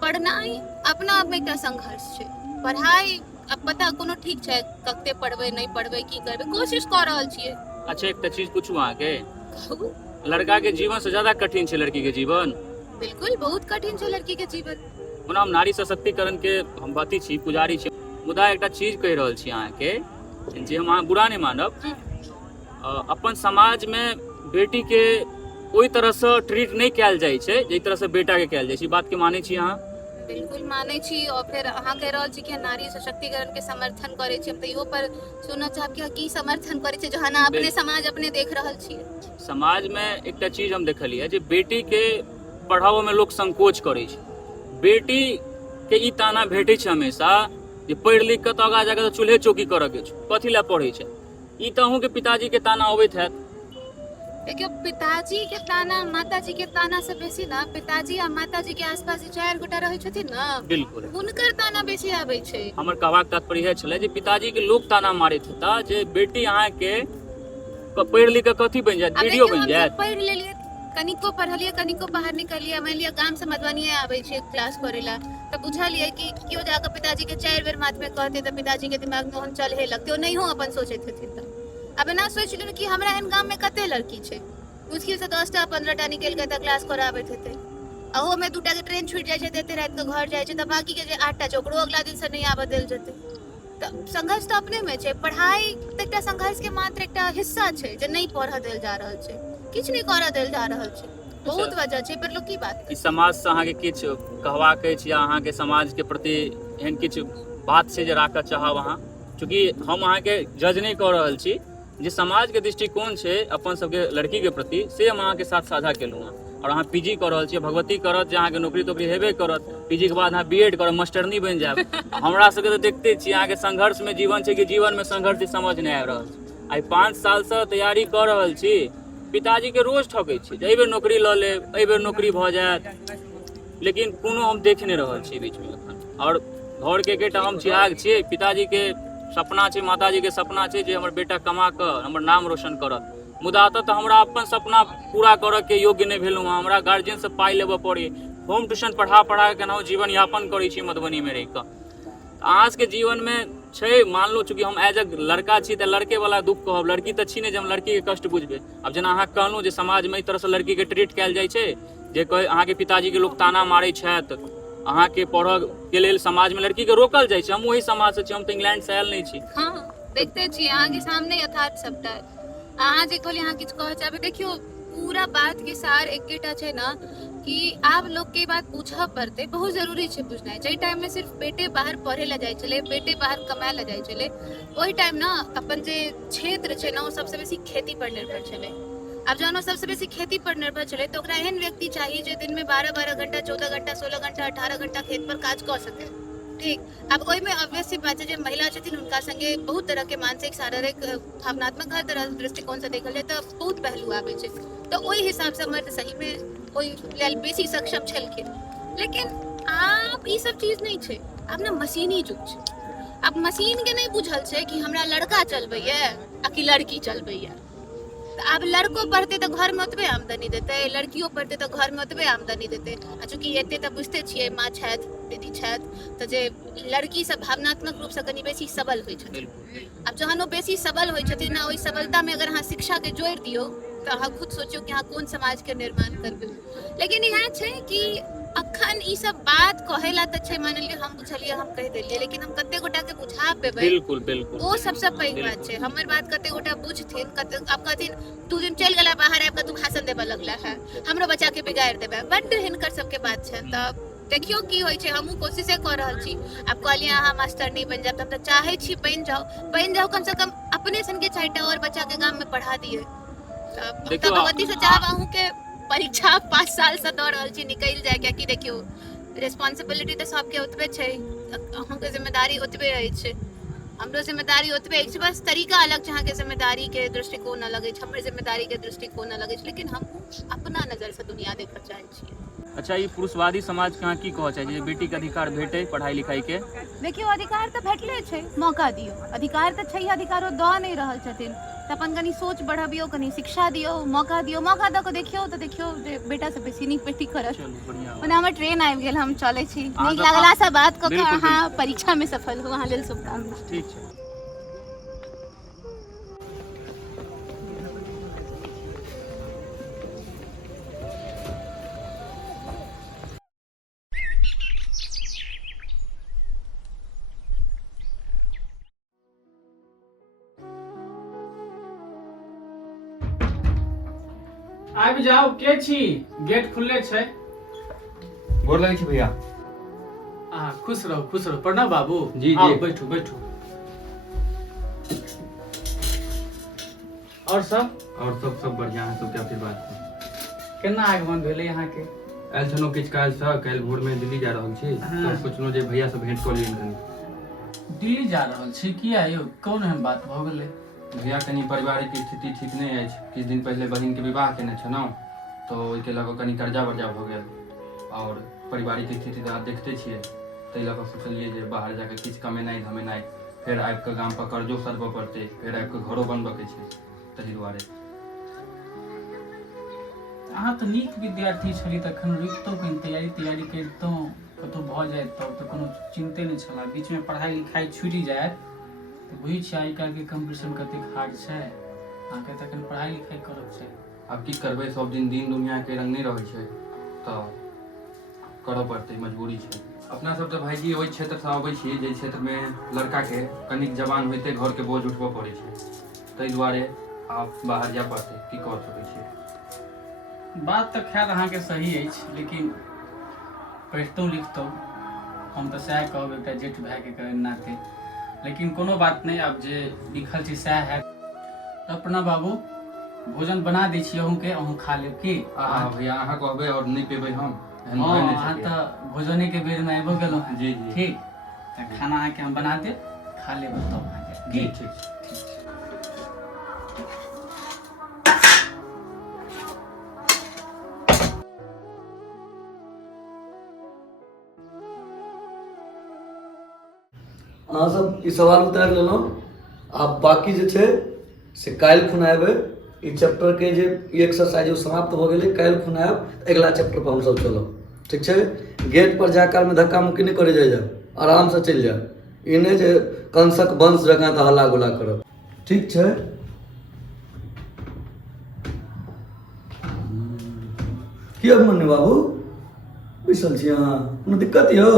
पढ़नाइ अपना आप में एकटा संघर्ष छै। पढ़ाई अब पता कोनो ठीक छै, कते पढ़बै नहीं पढ़बै की करबै, कोशिश कऽ रहल छियै। अच्छा एकटा चीज पूछू अहाँ के, कहू। लड़का के जीवन से ज्यादा कठिन छै लड़की के जीवन? बिल्कुल बहुत कठिन छै लड़की के जीवन। ओना हम नारी सशक्तिकरण के हम अथी छी, पुजारी छी, मुदा एकटा चीज कहि रहल छी अहाँ के जे हम अहाँ बुरा नहीं मानब, अपन समाज में बेटी के ओहि तरह से ट्रीट नहीं कयल जाइ छै जे तरह से बेटा के कयल जाइ छै। बात के मानै छी अहाँ? बिल्कुल मानै छी। और फिर अहाँ कह रहल छी कि नारी सशक्तिकरण के समर्थन करे छी, हम तऽ इहो पर सुनना चाहब कि की समर्थन करे छी जहाँ ना अपने समाज अपने देख रहल छी। समाज में एकटा चीज हम देखलिए जे बेटी के पढ़ाबो में लोग संकोच करे छै। बेटी के ई ताना भेटे छै हमेशा जे पढ़ लिख के तो आगा जाके तो चूल्हे चौकी करऽ के छै, कथी ला पढ़े छै। ई तऽ अहूँ के पिताजी के ताना अबैत हैत। देखियो पिताजी के ताना माताजी के ताना से बेसी ना पिताजी आ माताजी के आसपास जे 4 गोटा रहै छथिन ना, बिल्कुल हुनकर ताना बेसी आबै छै। हमर कहबाक तात्पर्य है छलै जे पिताजी के लोग ताना मारैत हेता जे बेटी अहाँ के पढ़ लिख के कथी बन जायत, वीडियो बन जायत। पढ़ लेलिए, कनिको पढ़लिए, कनिको बाहर निकलिए, मान लिया गाम से मधुबनी आबै छै क्लास करेला तऽ बुझलिए कि कियो जाके पिताजी के 4 बेर माथ में कहते तऽ पिताजी के दिमाग में ओहन चलहे लगते, ओ नहीं हो अपन सोचैत हेथिन। तऽ अब ना सोच लियौ कि हमरा एहन गाम में कते लड़की छै, मुश्किल से 10टा 15टा निकल के क्लास कराबैत हेतै, अहो में 2टा के ट्रेन छूट जाइ छै, एते रात के घर जाइ छै, तऽ बाकी के जे 8टा छै ओकरो अगला दिन से नहीं आबऽ देल जेतै। तऽ संघर्ष तऽ अपने में छै। पढ़ाई तऽ एकटा संघर्ष के मात्र एकटा हिस्सा छै जे नहीं पढ़ऽ देल जा रहल छै, किछ नहीं करऽ देल जा रहल छै। बहुत वजह छै, पर लोग की बात ई समाज से अहाँ के किछु कहबाक अछि या अहाँ के समाज के प्रति एहन किछु बात छै जे राखऽ चाहब अहाँ? चूँकि हम अहाँ के जज नहीं कऽ रहल छी, जे समाज के दृष्टिकोण छै अपन सबके लड़की के प्रति से हम अहाँ के साथ साझा केलहुँ हँ। और अहाँ पीजी कऽ रहल छियै, भगवती करत जे अहाँ के नौकरी तोकरी हेबे करत, पीजी के बाद अहाँ बीएड करब, मास्टरनी बनि जायब। हमरा सबके तऽ देखते छी अहाँ के संघर्ष में जीवन छै कि जीवन में संघर्ष समझ नहीं आबि रहल छै। आइ 5 साल से तैयारी कऽ रहल छी, पिताजी के रोज ठकै छी जे एहि बेर नौकरी लऽ लेब, एहि बेर नौकरी भऽ जायत, लेकिन कोनो हम देख नहीं रहल छी बीच में एखन। और घर के एकटा हम चिराग छियै, पिताजी के सपना छै, माताजी के सपना छै जे हमर बेटा कमा कऽ हमर नाम रोशन करत, मुदा तऽ हमरा अपन सपना पूरा करऽ के योग्य नहीं भेलहुँ हँ। हमरा गार्जियन से पाई लेबऽ पड़े, होम ट्यूशन पढ़ा के केनाहु जीवन यापन करै छी मधुबनी में रहि कऽ। अहाँ के जीवन में छै, मान लो चूँकि हम एज अ लड़का छी तऽ लड़के वाला दुख कहब, लड़की तऽ छी नहीं जे हम लड़की के कष्ट बुझबै। अब जेना अहाँ कहलहुँ जे समाज में एहि तरह से लड़की के ट्रीट कयल जाइ छै जे अहाँ के पिताजी के लोग ताना मारै छथि, अहाँ के पढ़ऽ के लेल समाज में लड़की के रोकल जाइ छै। हम वही समाज से छी, हम तऽ इंग्लैंड से आयल नहीं छी। हाँ देखते छी अहाँ के सामने यथार्थ सबटा। अहाँ जे कहलिए अहाँ किछु कहऽ चाहबै, देखियो पूरा बात के सार एकेटा छै ना कि आप लोग के बात पूछा पड़ते बहुत जरूरी है पूछना है। जई टाइम में सिर्फ बेटे बाहर पढ़े ला जाए चले, बेटे बाहर कमाए ला जाए चले, वही टाइम ना अपन जे क्षेत्र छे ना वो सबसे बेसी खेती पर निर्भर चले। अब जहाँ सबसे बेसी खेती पर निर्भर चले तो ओकरा एहन व्यक्ति चाहिए जो दिन में 12-12 घंटा, 14 घंटा, 16 घंटा, 18 घंटा खेत पर काज कर सके। ठीक, अब ओहि में ऑब्वियस सी बात है जो महिला छथिन उनका संगे बहुत तरह के मानसिक, शारीरिक, भावनात्मक हर तरह दृष्टिकोण से देखल जाए तो बहुत पहलू आवे छै। तो ओहि हिसाब से मर्द सही में ओहि लेल बेसी सक्षम छलखिन। लेकिन आप ई सब चीज नहीं छै, आप ना मशीनी जुग छै। अब मशीन के नहीं बुझल छै कि हमरा लड़का चलबैया आ कि लड़की चलबैया। अब लड़को पढ़ते तो घर में ओतबे आमदनी देते, लड़कियों पढ़ते तो घर में ओतबे आमदनी देते। आ चूँकि एते तो बुझते छियै माँ छथि, दीदी छथि, तो जे लड़की सब भावनात्मक रूप से कनी बेसी सबल होइ छथिन। अब जहन ओ बेसी सबल होइ छथिन ना, ओहि सबलता में अगर अहाँ शिक्षा के जोड़ि दियौ तो अहाँ खुद सोचियो कि अहाँ कोन समाज के निर्माण करबै। लेकिन इएह छै कि अखन ई सब बात कहेला तो छै, मान लियो हम बुझलिए, हम कह देलिए, लेकिन हम कते गोटा के बुझा पेबै, बिल्कुल बिल्कुल वो सबसे पैघ बात छै। हमर बात कते गोटा बुझथिन, अब कहथिन तू दिन चल गेला बाहर आबि के तू भाषण देबे लगला है, हमरो बच्चा के बिगाड़ देबे। बड हिनकर सबके बात छै। तब देखियो की होइ छै, हमहू कोशिशे कर रहल छी। आप कहलिए अहाँ मास्टर नहीं बन जाब, तब तो चाहे छी बन जाओ, कम से कम अपने सन के 4टा और बच्चा के गांव में पढ़ा दिए। तब भगवती से चाहब अहूँ के परीक्षा 5 साल से दौड़ रहल छी निकल जाए, कियाकि देखियो रिस्पांसिबिलिटी तो सबके ओतबे छै, अहूँ के जिम्मेदारी ओतबे अछि, हमरो जिम्मेदारी ओतबे अछि, बस तरीका अलग छै। अहाँ के जिम्मेदारी के दृष्टिकोण अलग अछि, हमर जिम्मेदारी के दृष्टिकोण अलग अछि, लेकिन हम अपना नजर से दुनिया देखऽ चाहै छी। अच्छा, ये पुरुषवादी समाज के अहाँ की कहऽ चाहै छी, बेटी के अधिकार भेटे पढ़ाई लिखाई के? देखियो अधिकार तो भेटले छै, मौका दियो। अधिकार तो छै, अधिकारो दऽ नहीं रहल छथिन, तो अपन कनी सोच बढ़ाबियो, कनी शिक्षा दियो, मौका दियो। मौका दऽ के देखियो तो देखियो जे बेटा से बेसी नीक बेटी करत। ओना हमर ट्रेन आबि गेल, हम चलै छी। नीक लागला सा बात कऽ के अहाँ परीक्षा में सफल हो, अहाँ लेल शुभकामना। ठीक छै। आबि जाओ, के छी? गेट खुलले छै। गोर लगै छी भैया। खुश रहो, खुश रहो। प्रणव बाबू। जी आओ, जी, बैठो बैठो। और सब बढ़िया है, सबके आशीर्वाद से। केना आगमन भेलै यहाँ के? आयल छलहुँ किछु काजसँ, काल्हि भोरमे दिल्ली जा रहल छी, हाँ। तब सोचलहुँ जे भैया से भेंट कऽ लियनि कनि। दिल्ली जा रहल छी? किया यौ, कौन एहन बात भऽ गेलै? भैया कनि पारिवारिक स्थिति ठीक नहि अछि। किछु दिन पहिले बहिनके विवाह केने छलहुँ, तो ओहिके लऽ कऽ कनि कर्जा वर्जा भऽ गेल, और पारिवारिक स्थिति तऽ अहाँ देखते छियै, ताहि लऽ कऽ सोचलियै जे बाहर जाकऽ किछु कमेनाइ धमेनाइ, फेर आबि कऽ गाम पर कर्जो सधबऽ पड़तै, फेर आबि कऽ घरो बनबऽके छै, ताहि दुआरे। अहाँ तऽ नीक विद्यार्थी छली, तखन रुकितहुँ कनि, तैयारी करितहुँ, कतहु भऽ जाइत तब तऽ कोनो चिन्ते नहि छलए। बीचमे पढ़ाइ लिखाइ छुटि जायत तऽ बुझै छियै आइ काल्हिके कम्पीटिशन कतेक हार्ड छै, अहाँके तऽ कनि पढ़ाइ लिखाइ करब छै। आब की करबै, सब दिन दुनियाके रंग नहि रहै छै, तऽ करऽ पड़तै, मजबूरी छै। अपना सब तऽ भाईजी ओहि क्षेत्रसँ अबै छी जाहि क्षेत्रमे लड़काके कनिक जवान होइते घरके बोझ उठबऽ पड़ै छै, ताहि दुआरे आब बाहर जाय पड़तै, की कऽ सकै छियै। बात तऽ खैर अहाँके सही अछि, लेकिन पढ़ितहुँ लिखतहुँ, हम तऽ सएह कहब एकटा जेठ भायके नाते। लेकिन कोनो बात नहि, आब जे लिखल छै सएह हैत। तऽ प्रणव बाबू, भोजन बना दै छी अहूँके, अहूँ खा लेब की? भैया अहाँ कहबै और नहि पेबै हम? हाँ, अहाँ तऽ भोजनेके बेरमे आबि गेलहुँ हैं। जी जी, ठीक, तऽ खाना अहाँके हम बना देब, खा लेब तब अहाँके। जी ठीक। अहाँ सब ई सवाल उतारि लेलहुँ, आब बाकी जे छै से काल्हि खुना एबै। ई चैप्टरके जे ई एक्सरसाइज ओ समाप्त भऽ गेलै, काल्हि खुना आयब तऽ अगिला चैप्टर पर हमसब चलब, ठीक छै? गेट पर जा कालमे धक्का मुक्की नहि करे जायब, आरामसँ चलि जायब, ई नहि जे कंसक वंश जकाँ तऽ हल्ला गुल्ला करब, ठीक छै? की मनु बाबू बैसल छी अहाँ? कोनो दिक्कत यौ?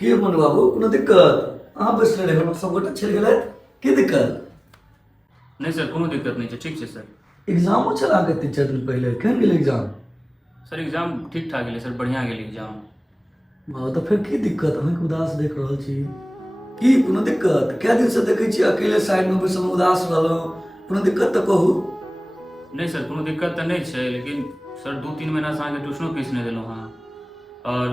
की मनु बाबू कोनो दिक्कत? अहाँ बैसले रहे, सब गोटा चलि गेलै, की दिक्कत? नहीं सर, कोनो दिक्कत नहीं छै, ठीक छै सर। एग्जामो छला कते 4 दिन पहले, केहन गेल एग्जाम? सर एग्जाम ठीक ठाक गेलै सर, बढ़िया गेलै एग्जाम। तो फिर की दिक्कत, अहाँके उदास देख रहल छी की? कोनो दिक्कत? कए दिन से देखै छी अकेले साइड में बैसल उदास रहलहुँ, कोनो दिक्कत तऽ कहू। नहीं सर कोनो दिक्कत तऽ नहीं छै, लेकिन सर 2-3 महीना से अहाँके ट्यूशनो फीस नहीं देलहुँ हँ, और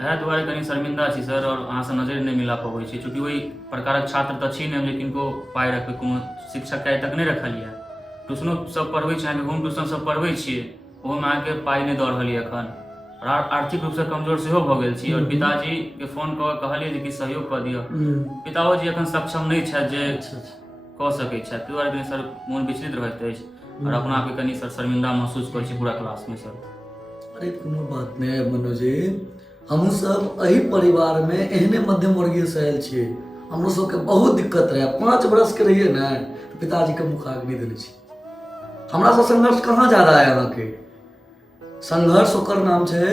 इएह दुआरे कनि शर्मिंदा छी सर, और अहाँसँ नजरि नहीं मिला पबै छी, चूँकि ओहि प्रकारक छात्र तऽ छी नहीं जे किनको पाइ रखबै, कोनो शिक्षक आइ तक नहीं रखल यऽ। ट्यूशनो सब पढ़बै छी, अहाँके होम ट्यूशन सब पढ़बै छियै, ओहोमे अहाँके पाइ नहीं दऽ रहल यऽ एखन, और आर्थिक रूप से कमजोर सेहो भऽ गेल छी, और पिताजी के फोन कऽ कहलियै जे कि सहयोग कऽ दिअ, पिताओ जी एखन सक्षम नहीं छथि जे कऽ सकैत छथि, ताहि दुआरे कनि सर मोन विचलित रहैत अछि, और अपना आपके कनि सर शर्मिंदा महसूस करै छी पूरा क्लास में सर। अरे कोनो बात नहीं मनोज जी, हमहूँ सब एही परिवार में एहने मध्यम वर्गीय से आयल छियै, हमरो सबके बहुत दिक्कत रहे। 5 बरस के रहिए ने तो पिताजी के मुख आग नहीं देने छी। हमरा से संघर्ष कहाँ जा रहा है अहाँके? संघर्ष ओकर नाम छै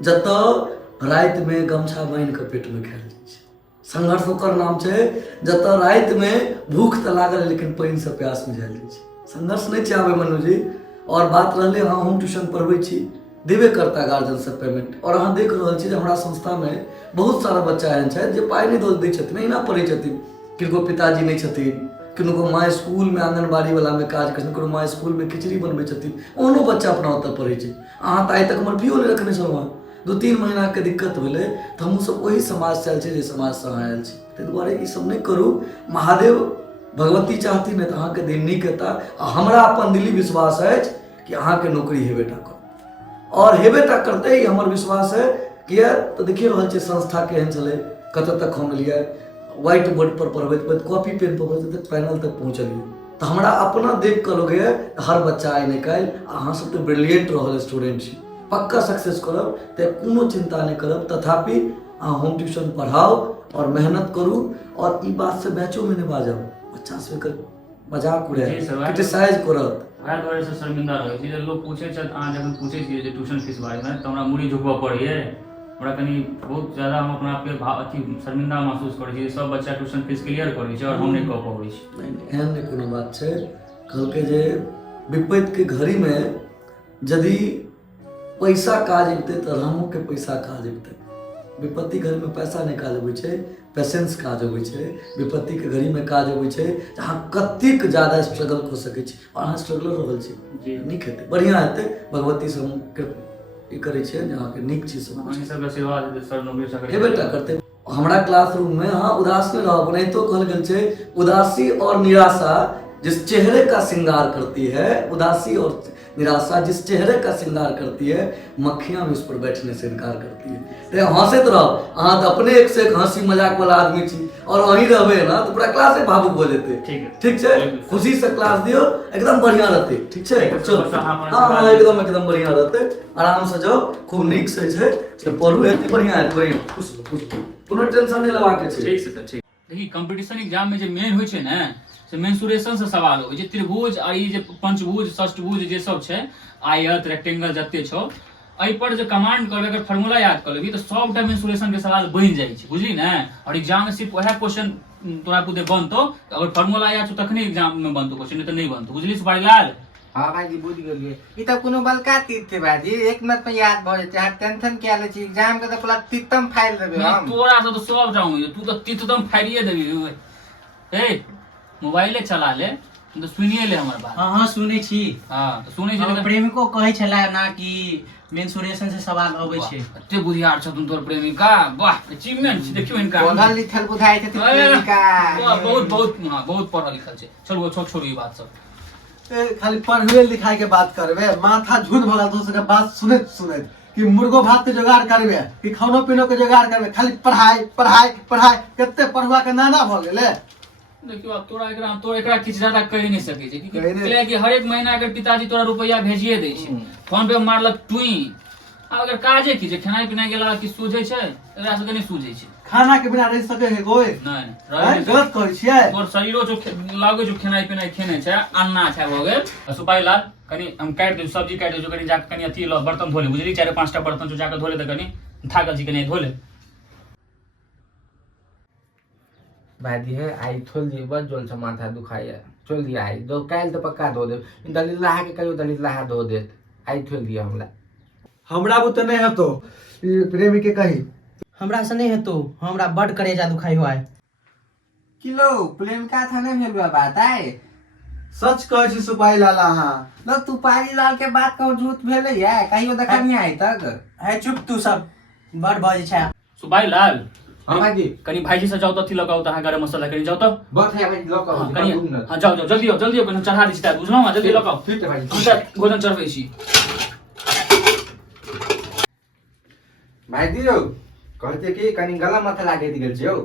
जतऽ राति में गमछा बांधि के पेट में खायल जाइ छै। संघर्ष ओकर नाम छै जतऽ राति में भूख तऽ लागल लेकिन पानि से प्यास बुझायल जाइ छै। संघर्ष नहीं चाहबै मनोज जी। और बात रहले अहाँ होम ट्यूशन पढ़बै छी, देबे करता गार्जियन सब पेमेंट, और अहाँ देख रहल छी जे हमरा संस्था में बहुत सारा बच्चा एहन छथि जे पाइ नहीं दै छथिन, एहिना पढ़ै छथिन, किनको पिताजी नहीं छथिन, किनको माँ स्कूल में आंगनबाड़ी वाला में काज करै छथिन, किनको माँ स्कूल में खिचड़ी बनबै छथिन, ओहनो बच्चा अपना ओतऽ पढ़ै छै। अहाँ तऽ आइ तक हमर फीओ नहीं रखने छलहुँ हँ, 2-3 महीना के दिक्कत भेलै तऽ हमहूँ सब ओही समाज से आयल छी जे समाज से अहाँ आयल छी, ताहि दुआरे ई सब नहीं करू। महादेव भगवती चाहती नहीं तऽ अहाँके दिन नीक हेता। हमरा अपन दिली विश्वास अछि कि अहाँके नौकरी हेबे टा करत, और हेबे टा करतै, ई हमर विश्वास है। किया तऽ देखिए रहल छै संस्था केहन छलै, कतऽ तक हम एलियै, व्हाइट बोर्ड पर पढ़बैत पढ़बैत कॉपी पेन पर पढ़बैत पैनल तक पहुँचलियै। तऽ हमरा अपना देख कऽ लगैए हर बच्चा आइ नहि काल्हि अहाँ सब तऽ ब्रिलियंट रहल स्टूडेंट छी, पक्का सक्सेस करब, तऽ कोनो चिंता नहीं करब। तथापि अहाँ होम ट्यूशन पढ़ाओ और मेहनत करू, और ई बात से बैचो में नहीं बाजब, बच्चा सबके मजाक उड़ाय, क्रिटिसाइज करत। वएह दुआरे से शर्मिंदा रहै छी जे लोग पूछे छथि, अहाँ जखन पूछे छियै जे ट्यूशन फीस बारे में तऽ हमरा मुड़ी झुकबऽ पड़ैए, हमरा कनि बहुत ज्यादा हम अपना आपके अथी शर्मिंदा महसूस करै छी। सब बच्चा ट्यूशन फीस क्लियर करै छै और हम नहीं कऽ पबै छी। नहीं एहन नहीं कोनो बात छै। कहलकै जे विपत्ति के घड़ी में यदि पैसा काज अबतै तऽ रामो के पैसा काज अबतै। विपत्ति घड़ी में पैसा नहीं काज अबै छै, पेशेंस काज अबै छै। विपत्ति के घड़ी में काज अबै छै जहाँ कतेक ज्यादा स्ट्रगल कऽ सकै छी, और अहाँ स्ट्रगल रहल छी, नीक हेतै, बढ़िया हेतै। भगवती से हम ई करै छियै जे अहाँके नीक चीज सब अहीं सब आशीर्वाद देतै सर, नौकरी चाकरी हेबे टा करतै। हमरा क्लासरूम में अहाँ उदास नहीं रहब, नहीं तो कहल गेल छै उदासी और निराशा जिस चेहरे का श्रृंगार करती है, उदासी और निराशा जिस चेहरे का श्रृंगार करती है, मक्खियां भी उस पर बैठने से इनकार करती है। तो हंसैत रहब, अहाँ तो अपने एक से एक हंसी मजाक वाला आदमी छी, और वहीं रहबे ना तो पूरा क्लास भावुक हो जेतै। ठीक छै, खुशी से क्लास दियो, एकदम बढ़िया रहते। ठीक छै, चलो हाँ एकदम एकदम बढ़िया रहते, आराम से जाओ, खूब नीक से छै से पढ़ू, एते बढ़िया है, बढ़िया खुश कोनो टेंशन नहीं लेबाक छै। ठीक से ठीक। देखिए कंपटीशन एग्जाम में जे मेन होइ छै ने से मेंसुरेशन से सवाल होइ छै। त्रिभुज आ ई जे पंचभुज षष्ठभुज जे सब छै, आयत रेक्टेंगल जते छौ, एहि पर जे कमांड करबे, अगर फार्मूला याद कर लेबी तो सबटा मेंसुरेशन के सवाल बनि जाइ छै, बुझली ने। और एग्जाम में सिर्फ वएह क्वेश्चन तोरा बुझे बनतो, अगर फार्मूला याद छौ तखने एग्जाम में बनतो क्वेश्चन, नहीं तो नहीं बनतो, बुझली सुपारीलाल। हाँ भाई जी बुझ गेलिए। ई त कोनो बलका तीर्थ छै भाई जी, 1 मिनट में याद भ जेतै। अहाँ टेंशन क्या ले छी, एग्जाम के त पूरा तितम फाइल देबे हम। तोरा से तो सब जाऊं, तू तो तितम फाइलिए देबी। ए मोबाइले चला ले तो सुनिए ले हमर बात। हाँ हाँ सुनै छी। हां तो सुनै छी। हमर प्रेमिको कहै छला ना कि मेंसुरेशन से सवाल अबै छै। एते बुधियार छ तोर प्रेमिका, वाह अचीवमेंट छै, देखियो इनका पढ़ल लिखल बुझाइ छै प्रेमिका। बहुत बहुत हां बहुत पढ़ल लिखल छै। चल वो छोड़ ई बात सब, खाली पढ़वे लिखाई के बात करबे, माथा झूठ भगल दोस्त के बात सुनैत सुनैत कि मुर्गो भात के जोगाड़ करबे कि खानो पीनो के जोगाड़ करबे, खाली पढ़ाई पढ़ाई पढ़ाई, कते पढ़वा के नाना भ गेले। देखियो अब तोरा एकरा किछ ज्यादा कहि नहीं सकै छै, कि हर एक महीना अगर पिताजी तोरा रुपया भेजिए दै छै, फोन पे मारलक टुई। अब अगर काजे की छै, खेनाइ पिनाइ गेला कि सूझै छै, एकरा से नहीं सूझै छै। खाना के बिना रह सके है कोई? नहीं गलत कहै छियै। तोर शरीरो जो लागे जो खेनाइ पिनाइ खेने छै, अन्ना छै भ गेल। सुपारी लाल कनी हम काट दे, सब्जी काट दे, जो कनी जाके कनी अथी ल बर्तन धो ले, बुझली 4-5टा बर्तन जो जाके धो ले, त कनी थाकल छी कनी धो ले। भाई है आई थोल दी बस जोल से माथा दुखाया, चल दिया आई दो काल तो पक्का धो दे। दलील लहा के कहियो दलील लहा धो दे, आई थोल दिया हमरा। हमरा बुते नहीं हतो प्रेमी के कही हमरा से नहीं हेतो, हमरा बड़ करेजा दुखाई हुआ है। किलो प्रेमिका थाने भेल बा बात है। सच कहे छी सुपारी लाल अहाँ। लो तू पारी लाल के बात कहूँ झूठ भेले है, कहियो देखा नहीं आई तक। है चुप तू सब, बड़ बाजे छै। सुबाई लाल हाँ भाई जी, कनी भाईजी से जाओ तो थी लगाओ तो गरम मसाला कनी जाओ तो। बहुत है भाई, लो हाँ, कहो कनी घूमना। हाँ जाओ जाओ जल्दी आओ जल्दी आओ कनी चढ़ा दी सीता बुझलो ना जल्दी लगाओ। ठीक है भाई। हम त भोजन चढ़बै छी। भाई जी यो कहते कि कनी गला मसाला के दिगल छियो।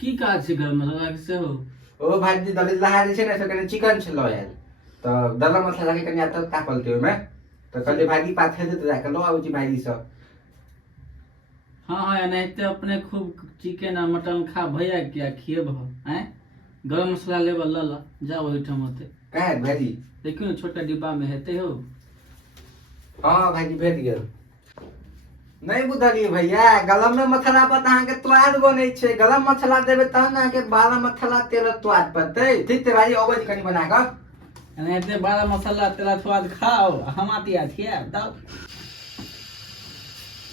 की काज छै गरम मसाला के सेहो? ओ भाई जी दलित लहा जे छै ना से कनी चिकन छलो यार। तो गला मसाला के कनी आता ताकलते में। तो कहले भाई जी पाथे दे जाके लो आउ जी भाई जी सब। हाँ एनाहिते अपने खूब चिकन आ मटन खा भैया क्या खिएब हैं? गरम मसाला लेबल ल ल जाओ ओहिठाम होते। काहे भाई जी? देखियो ना छोटा डिब्बा में हेते हो। हाँ भाई जी भेट गेल। नहीं बुझलिए भैया, गलम में मसाला पर अहाँ के स्वाद बनै छै। गलम मसाला देबे तहन अहाँ के 12 मसाला तेल स्वाद पड़तै। ठीक छै भाई जी, अबै कनी बना क। एनाहिते 12 मसाला तेला स्वाद खाओ, हम आतिया खिया दाओ।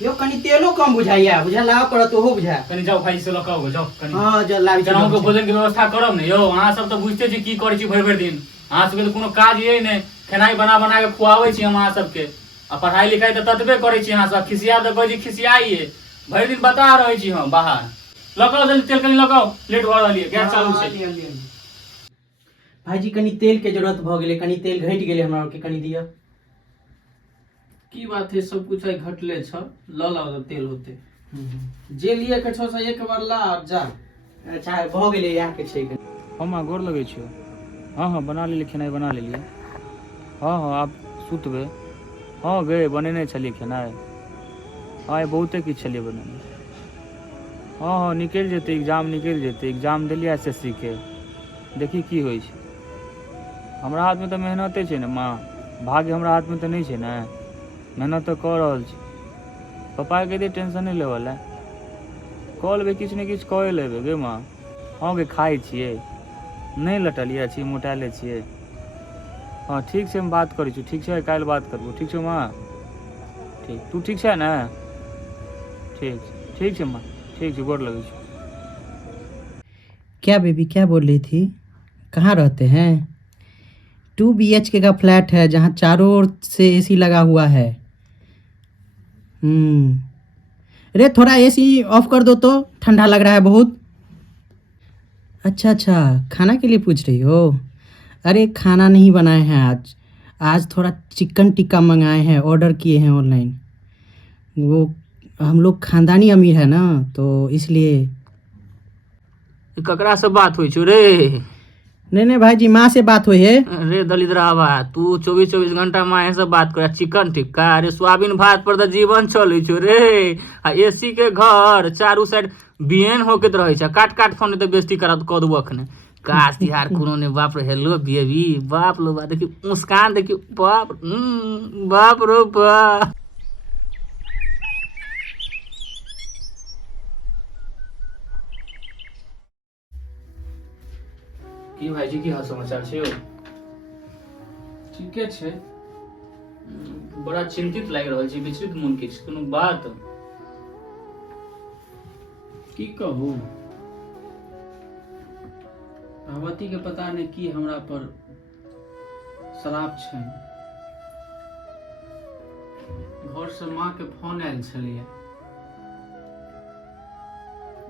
यो कनी तेलो कम बुझाइया, बुझा लाव पड़त ओहो बुझा। कनी जाओ भाईजी से लगाओ जाओ कनी। हां जो लावी केनाहू के भोजन के व्यवस्था करब ने यौ। अहाँ सब तऽ बुझते छी की करै छी भरि भरि दिन। अहाँ सबके तऽ कोनो काज ये नै, खेनाइ बना बना के खुआबै छी हम अहाँ सबके। आ पढ़ाई लिखाई तऽ ततबे करै छी अहाँ सब। खिसिया तऽ कहै छी खिसियाइए, भरि दिन बता रहै छी हम बाहर। लगाओ जल्दी तेल कनी लगाओ, लेट भऽ रहलिए, गैस चालू छै। भाईजी कनी तेल के जरूरत भ गेलै, कनी तेल घटि गेलै हमरा के, कनी दिया। की बात है, सब कुछ घटले छ ल लाओ त तेल होते। जे लिए के छ से एक बार ला और जा। अच्छा भ गेलै यहाँ के छै। हम गोर लगै छियो। हाँ हाँ बना लेलिए, खेनाइ बना लेलिए। हाँ हाँ आब सुतबै। हाँ गए बनेने छलिए खेनाइ। हाँ बहुते किछु छलिए बनेने। हाँ हाँ निकलि जेतै, एग्जाम निकलि जेतै। एग्जाम देलिए SSC के, देखी की होइ छै। हमरा हाथमे तऽ मेहनते छै ने माँ, भाग्य हमरा हाथमे तऽ नहि छै ने। मेहनत तऽ कऽ रहल छी। पप्पाके कहि टेंशन नहि लेवल है, कऽ लेबै किछु ने किछु कऽ लेबै गे माँ। हाँ गे खाइ छियै, नहीं लटलिए छी, मोटाइले छियै। हाँ ठीक छै हम बात करै छी, ठीक छै काल्हि बात करबो, ठीक छै माँ। ठीक तू ठीक छै ने? ठीक छै माँ, ठीक छै गोर लगै छी। क्या बेबी क्या बोल रही थी? कहाँ रहते हैं? 2 BHK का फ्लैट है जहाँ चारों ओर से AC लगा हुआ है। अरे थोड़ा AC ऑफ कर दो तो, ठंडा लग रहा है बहुत। अच्छा अच्छा खाना के लिए पूछ रही हो? अरे खाना नहीं बनाए हैं आज, आज थोड़ा चिकन टिक्का मंगाए हैं, ऑर्डर किए हैं ऑनलाइन। वो हम लोग खानदानी अमीर है ना तो इसलिए। ककरा से बात होइ छौ रे? नहीं भाईजी माँ से बात हुई है। रे दलिद्रावा तू 24 घंटा माँ से बात कर। चिकन टिक्का अरे सोयाबीन भात पर तो जीवन चले छो रे। आ AC के घर चारू साइड बियन होके रहे छै। काट काट फोन तो बेइज्जती करा कह दू अखने। काश तिहार कोनो ने बाप रे। हेलो बेबी बाप लो बा देखी मुस्कान देखी बाप बाप रो बाप। की भाईजी की हाल समाचार छै? ठीके छै। बड़ा चिंतित लागि रहल छी, विचलित मन के छै। कोनो बात? की कहू, भगवती के पता नहीं की हमरा पर श्राप छै। घर से माँ के फोन आयल छलिए,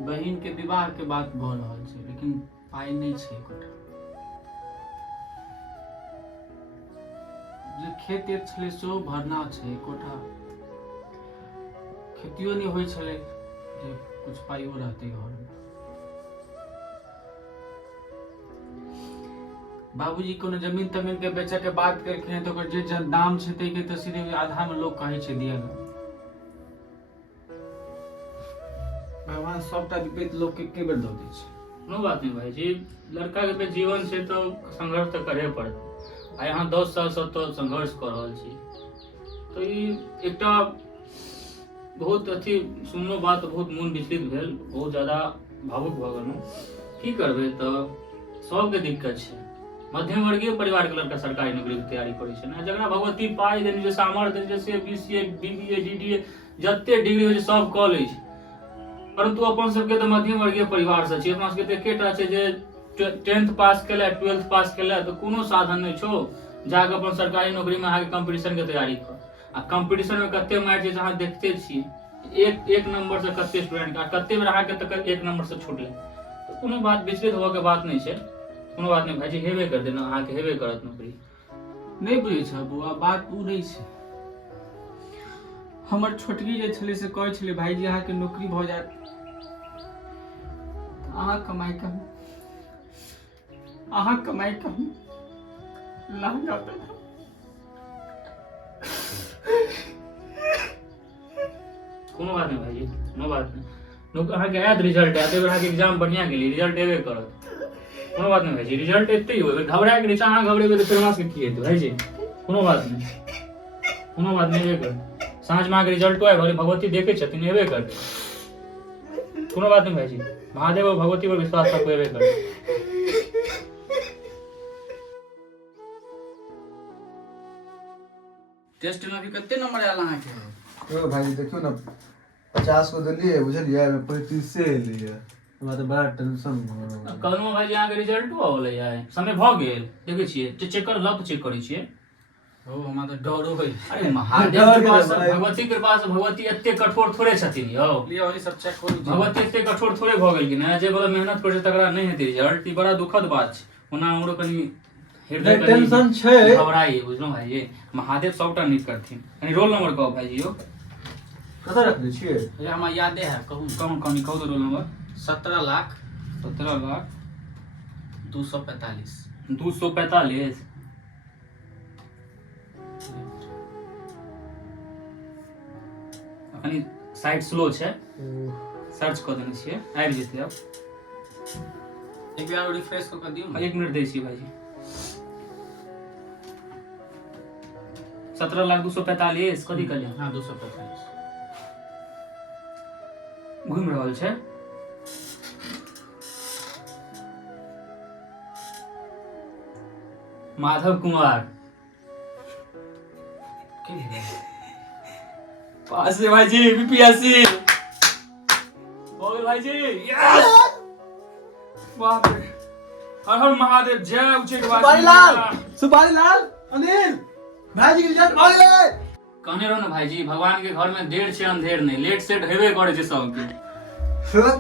बहिन के विवाह के बात भ रहल छै, लेकिन पाई नहीं छै एकोटा। जे खेत एत छलै सेहो भरना छै, एकोटा खेतियो नहीं होइ छलै जे कुछ पाइयो रहते घर में। बाबूजी कोनो जमीन तमीन के बेचे के बात केलखिन है तो ओकर जे दाम छै तै के तो सीधे आधा में लोग कहै छै दिया ला। भगवान सबटा विपरीत लोग के के बेर दऽ दै छै। कोनो बात नहीं भाईजी, लड़का के जीवन छै तो संघर्ष तो करे पड़त। आ यहाँ 10 साल से तो संघर्ष कर रहल छी, तो ई एकटा बहुत अथी सुनलो बात, बहुत मन विचलित भेल, बहुत ज्यादा भावुक भऽ गेलहुँ। की करबै, तऽ सबके दिक्कत छै। मध्यम वर्गीय परिवार के लड़का सरकारी नौकरी के तैयारी करे छै ना, जकरा भगवती पाई देने छै, सामर्थ्य देने छै, से बीसीए बीबीए डीडीए जते डिग्री होइ छै सब कऽ लै छै। परंतु अपन सबके तऽ मध्यम वर्गीय परिवार से छै, अपना सबके तऽ एकेटा छै जे 10th पास केले 12th पास केले तऽ कोनो साधन नहि छौ, जाके अपन सरकारी नौकरी में अहाँके कंपटीशन के तैयारी कर। आ कंपटीशन में कते मारि छै अहाँ देखते छियै, एक नंबर से कते स्टूडेंट का कते बेर अहाँके तक एक नंबर से छूटले, तो कोनो बात विचलित होबे के बात नहीं छै, कोनो बात नहीं भाईजी, हेबे कर देना अहाँके, हेबे करत नौकरी। नहीं बुझे छ बुआ, बात उ नहीं छै। हमर छोटकी जे छले से कहै छले भाईजी अहाँके नौकरी भ जायत, अहाँ कमाई करू, अहाँ कमाई करू, लहंगा पहना। कोनो बात नहीं भाईजी, कोनो बात नहीं, अहाँके आयत रिजल्ट आयत, एहि बेर अहाँके एग्जाम बढ़िया गेली, रिजल्ट एबे करत, कोनो बात नहीं भाईजी, रिजल्ट एते ही होबे, घबराए के नीचा अहाँ घबरेबे तऽ फेर हमरा सबके की हेतै भाईजी, कोनो बात नहीं, कोनो बात नहीं, एबे कर साँझ में अहाँके रिजल्टो आबि गेलै, भगवती देखे छथिन, एबे करतै, कोनो बात नहीं भाईजी, महादेव और भगवती पर विश्वास रखो, एबे करतै। टेस्ट में अभी कते नंबर आयल अहाँके? ओ भाई देखियो ना 50 को दिलिए बुझलिए 35 से एलिए, हमरा तऽ बड़ा टेंशन भ रहल। कहलहुँ भाईजी अहाँके रिजल्टो होलै आइ, समय भऽ गेल, देखै छियै चेक कर लक चेक करै छियै। ओ हमरा तऽ डरो होय। अरे महादेव के कृपा से, भगवती कृपा से, भगवती एते कठोर थोड़े छथिन यौ, लियो ई सब चेक करू। भगवती एते कठोर थोड़े भऽ गेल कि ना, जे बड़ा मेहनत करै छै तकरा नहि हेतै रिजल्ट, ई बड़ा दुखद बात छै। ओना हमरो कनी हृदय कनी टेंशन छै, घबराई बुझलहुँ भाईजी, महादेव सबटा नीक करथिन। कनी रोल नंबर कहू भाईजी यौ, कतऽ रखले छियै? ये हमरा यादे है, कहू कौन कहू तो रोल नंबर। 17 लाख 17 लाख 245। 245। कनी साइड स्लो छै, सर्च कऽ देने छियै, आबि जेतै आब। एक बार रिफ्रेश कऽ के दियौ ना। 1 मिनट दै छियै भाईजी। 17 लाख 245 कथी कहलियै? हाँ 245 घुमि रहल छै। माधव कुमार पास है भाईजी, बीपीएससी हो गए भाईजी, यस, बाप रे, हर हर महादेव, जय उच्च सुपारी लाल, सुपारी लाल, अनिल भाईजी के रिजल्ट भ गेलै। कहने रहो ना भाईजी, भगवान के घर में देर छै अंधेर नहीं, लेट सेट हेबे करे छै सबके।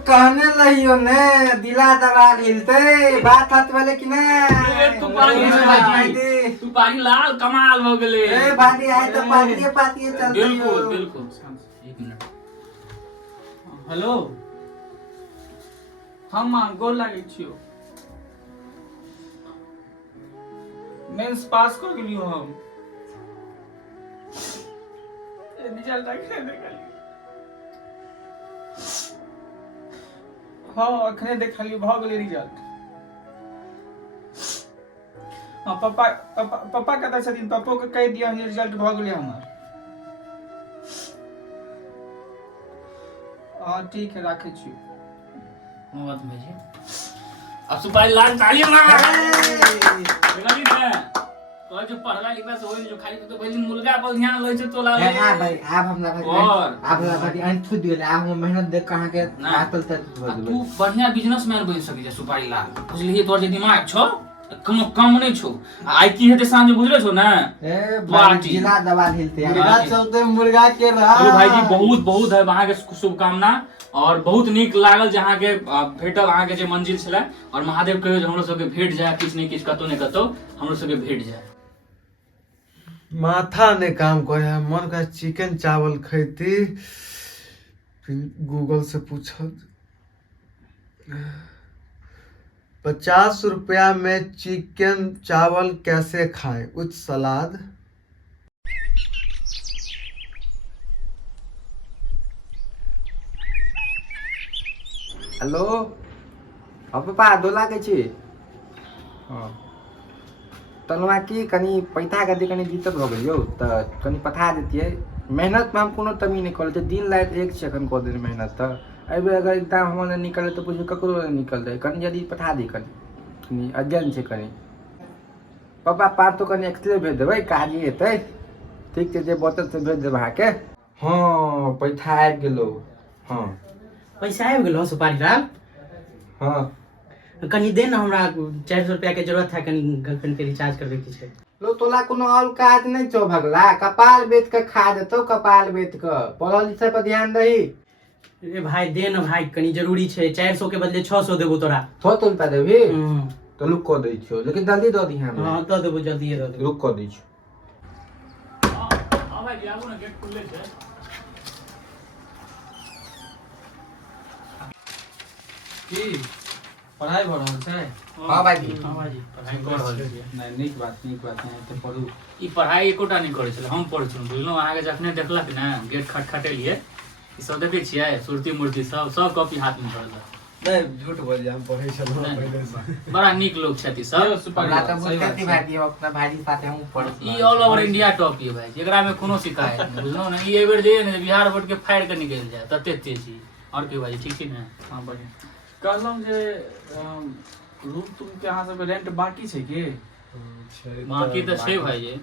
कहने लहियो ने, दिला दबा हिलते, बात हाथ वाले कि ने। तू पारी लाल कमाल हो गेले, ए बादी आए तो पातिए चलते। बिल्कुल बिल्कुल। 1 मिनट। हेलो, हम गोर लागै छियो, मेंस पास कर गेलियो हम, रिजल्ट अखने देखलियो। हाँ अखने देखलियो, भऽ गेलै रिजल्ट। हाँ पापा कतऽ छथिन? पापो के कहि दिया रिजल्ट भऽ गेलै हमर। हाँ ठीक है, राखै छी। कोनो बात नहीं भाईजी, अब सुपारी लाल ताली मार। देखली ने, कहै जो पढ़ला लिखला से होई जो, खाली तो पहिले मुर्गा पर ध्यान लै छै तोला ले। हां भाई आब हमरा भाई और आब हमरा भाई अन छूट गेल, आब हम मेहनत देख कहां के आतल तक भ गेल। तू बढ़िया बिजनेसमैन बनि सकै छै सुपारी लाल, बुझलिही? तोर जे दिमाग छौ कोनो कम नहीं छौ। आई की हेते साँझ बुझले छौ ना, ए भाई जिला दबा हिलते मुर्गा चलते मुर्गा के रहा। चलू भाईजी, बहुत बहुत है अहाँ के शुभकामना, और बहुत नीक लागल जे अहाँ के भेटल, अहाँ के जे मंजिल छलै, और महादेव कहियो जे हमरो सबके भेट जाए, किछ नहीं किछ कतौ ने कतौ हमरो सबके भेट जाए। माथा ने काम करे है, मन का चिकन चावल खैती, फिर गूगल से पूछत 50 रुपया में चिकन चावल कैसे खाएं, उच सलाद। हेलो पापा डोला के छी। हां तलवा की कनी पैसा के कनी दिक्कत भ गेल यौ, त कनी पठा देतियै। मेहनत में हम कोनो कमी नहीं करले, दिन रात एक सेकंड कर दे मेहनत। त अबे अगर एकदम हमर निकले तो पूछो ककरो निकल जाए, कनी जल्दी पठा दी, कनी अर्जेंट छै कनी। पापा पार तो कनी एक्सरे भेज देबै काली हेतै ठीक छै जे बचत से भेज देबै अहाँके हाँ पैसा आबि गेलो हाँ पैसा आबि गेलो सुपारी लाल हाँ कनी दे ना हमरा 400 रुपया के जरूरत है कनी गर्लफ्रेंड के रिचार्ज करबे के छै लो तोला कोनो और काज नहीं छो भगला कपाल बेच के खा देतो कपाल बेच के पढ़ल लिखे पर ध्यान दही ए भाई दे ना भाई कनी जरूरी छै 400 के बदले 600 देबो तोरा थो तुम पे देबी हम्म। तो लुक को दै छियो लेकिन जल्दी दो दी हमरा हाँ दऽ देबो जल्दी दऽ देबो लुक को दै छियो हाँ भाई आगू ना गेट खुलले छै की पढ़ाई भऽ रहल छै हाँ भाईजी हाँ भाई पढ़ाई कर रहल छियै नहीं नीक बात नहीं तो पढ़ू ई पढ़ाई एकोटा नहीं करे छले हम पढ़ै छलहुँ बुझलहुँ अहाँके जखने देखलक ने गेट खटखटेलिए ई सब देखै छियै सुरती मूर्ति सब कॉपी हाथ में धरल नहीं झूठ बोल हम पढ़े चलो पहले से बड़ा नीक लोग छथि सब हमरा तो बुझते भाईजी अपना भाईजी साथे हम पढ़ ई ऑल ओवर इंडिया टॉप ये भाई एकरा में कोनो शिकायत नहीं बुझलहुँ ने ई एबेर जे ने बिहार बोर्ड के फाड़ि के निकलि जाए तते तेजी और की भाई ठीक छै ने हाँ बढ़िया कहलहुँ जे रूम तुम के अहाँ सबके रेंट बाकी छै की बाकी तऽ छै भाई ये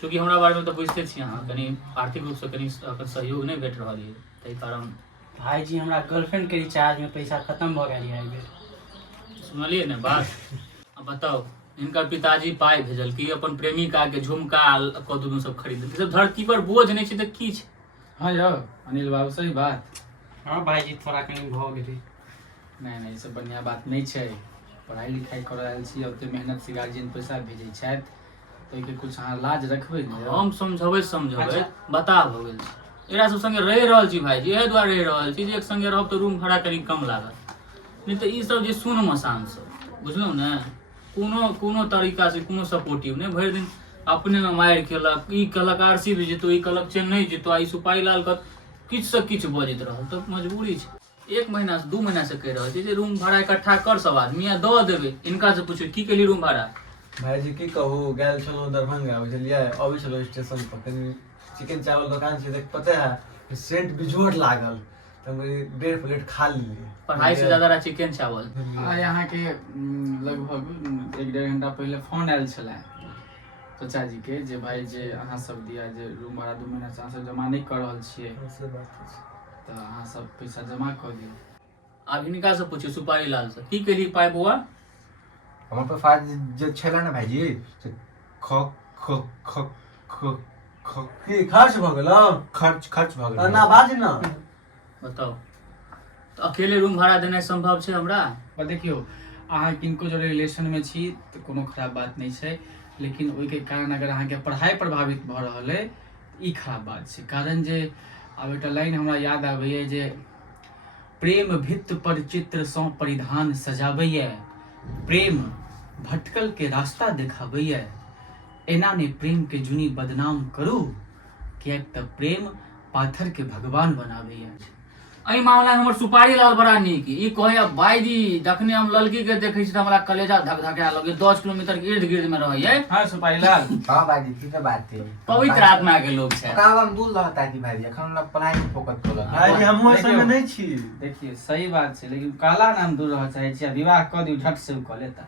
चूँकि हमरा बारे में तऽ बुझते छी अहाँ कनी आर्थिक रूप से कनी अखन सहयोग नहीं भेट रहल ये ताहि कारण भाई जी हमरा गर्लफ्रेंड के रिचार्ज में पैसा खत्म भ गेल है सुनलिए ने बात अब बताओ इनकर पिताजी पाई भेजल कि अपन प्रेमिका के झुमका कदू सब खरीद सब धरती पर बोझ नहीं छै तऽ की छै हाँ यौ अनिल बाबू सही बात हाँ भाई जी थोड़ा कनी भ गेलै नहीं ई सब बढ़िया बात नहीं छै पढ़ाई लिखाई कर रहल छी ओते मेहनत से गार्जियन पैसा भेजै छथि तो के कुछ अहाँ लाज रखबै ने हम समझबै बता भ गेल एकरा सब संगे रहि रहल छी भाईजी एहे दुआरे रहि रहल छी जे एक संगे रहब तऽ रूम भाड़ा कनी कम लागत नहीं तऽ ई सब जे सुन मसान सब बुझलहुँ ने कोनो तरीका से कोनो सपोर्टिव नहीं भरि दिन अपने में मारि खेलक ई कहलक आरसी भी जीतो ई कहलक चेन्नई जीतो आ ई सुपारी लाल कत किछु से किछु बजैत रहल तऽ मजबूरी छै 1 महीना से 2 महीना से कहि रहल छी जे रूम भाड़ा इकट्ठा कर सब आदमी आ दऽ देबै इनका से पूछो की केली रूम भाड़ा भाईजी की कहू गेल छलहुँ दरभंगा बुझलियै अबै छलहुँ स्टेशन पर कनी चिकन चावल दुकान छै देख पता है सेंट बिजोड़ लागल तो हम 1.5 प्लेट खा लिए पढ़ाई से ज्यादा रहा चिकन चावल आइ अहाँके लगभग 1-1.5 घंटा पहिले फोन आयल छलै चाचा जी के जे भाई जे अहाँ सब दिया जे रूम भाड़ा 2 महीना से अहाँ सब जमा नहीं कर रहल छियै तऽ अहाँ सब पैसा जमा कऽ दियौ आब हिनका से पूछियो सुपारी लाल से की केली पाई बौआ हमर पापा जे छला ना भाईजी से ख ख ख ख ख की खर्च भ गेलो खर्च भ गेल ना बाज ना बताओ तो अकेले रूम भाड़ा देना संभव छै हमरा पर देखियो अहाँ किनको जो रिलेशन में छी तऽ कोनो खराब बात नहीं छै लेकिन ओहिके कारण अगर अहाँके पढ़ाई प्रभावित भऽ रहल है ई खराब बात छै कारण जे आब एकटा लाइन हमरा याद आबैए जे प्रेम भित्त पर चित्र सँ परिधान सजाबैए प्रेम भटकल के रास्ता देखाबैए एना ने प्रेम के जुनी बदनाम करू कियाक तऽ प्रेम पाथर के भगवान बनाबैए एहि मामला में हमर सुपारी लाल बड़ा नीक ई कहे भाईजी जखने हम लड़की के देखे छी तऽ हमरा कलेजा धक-धका लगे 10 किलोमीटर के इर्द गिर्द में रहैए हाँ सुपारी लाल हां भाईजी ठीक बात छै पवित्र आत्मा के लोग छै काम दूर रहता कि भाईजी एखन हमरा पढ़ाई में फोकस करल भाईजी हमहू ऐसे में नहीं छी देखिए सही बात छै लेकिन काला नाम दूर रह चाहे छी विवाह कऽ दियौ झट से कऽ लेता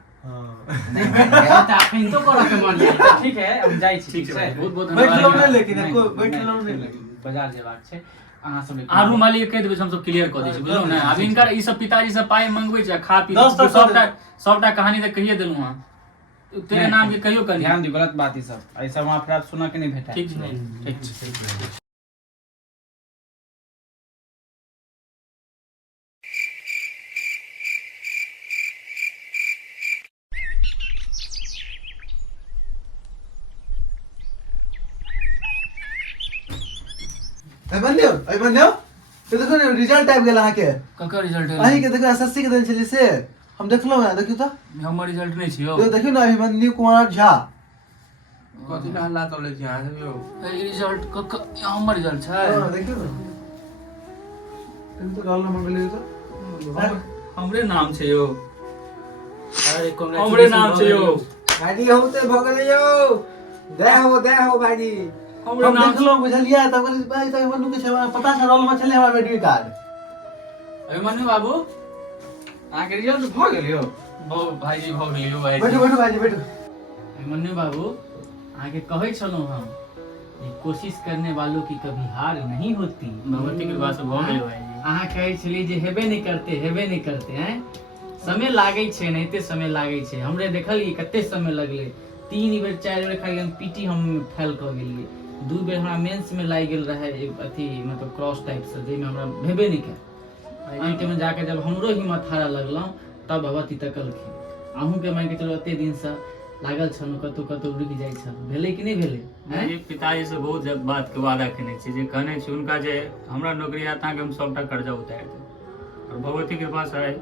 तो करऽ के मन है ठीक है हम जाइ छी ठीक छै बहुत बहुत बैठलो धन्यवाद नहीं लेकिन एको बैठलो नहीं बाजार जेबाक छै अहाँ सब अहाँ रूम मालिक कहि देबै हम सब क्लियर कऽ दै छी बुझलहुँ ने आब इनकर ई सब पिताजी से पाई मंगबै छै खा पी 10 तक सबटा कहानी तऽ कहिए देलहुँ अहाँ तेरे नाम के कहियो कनी ध्यान दियौ गलत बात ई सब ऐसा वहाँ पर सुनऽ के नहीं भेटा ठीक छै ठीक छै अभिमन्यु तो देखो ने रिजल्ट आबि गेल अहाँ के ककर रिजल्ट अहीं के देखो एसएससी के देल छली से हम देखलहुँ है देखियो तो हमर रिजल्ट नहीं छियो तो देखियो ना अभिमन्यु कुमार झा कथि ला हल्ला चलै छै अहाँ सब यौ ए रिजल्ट हमर रिजल्ट छै हां देखियो ना तुम तो रोल नंबर मिले तो हमरे नाम छै यौ अरे हमरे नाम छै यौ भाईजी हम ते भ गेलै यौ दे हो भाईजी हमरे हम नाम देखलहुँ बुझलियै तब कहलियै भाई तक मनु के छै पता छै रोल में छले हमरा मेडिकल कार्ड अभिमन्यु बाबू अहाँके रिजल्ट भऽ गेल यौ भाईजी भऽ गेल यौ भाईजी बैठो बैठो भाईजी बैठो अभिमन्यु बाबू आगे कहे छलहुँ हम कि कोशिश करने वालों की कभी हार नहीं होती। भगवती कृपा से भऽ गेल भाईजी। अहाँ कहै छलियै जे हेबे नहीं करते हैं। समय लागै छै, एनाहिते समय लागै छै। हमरे देखलियै कते समय लगलै, 3 बेर 4 बेर खाली हम पीटी हम फेल कऽ गेलियै। 2 बेर हमरा मेंस में लागि गेल रहे अथी मतलब क्रॉस टाइप से, जाहिमे हमरा भेबे नहीं कयल। अंत में जाके जब हमरो हिम्मत हारऽ लगलहुँ तब भगवती तकलखिन। अहूँके मानि के चलू एते दिनसँ लागल छलहुँ, कतहु रुकि जाइ छल, भेलै कि नहीं भेलै? भाईजी पिताजी से बहुत बात के वादा केने छी, जे कहने छी हुनका जे हमरा नौकरी आयत अहाँके हम सबटा कर्जा उतारि देब। और भगवती कृपा से आइ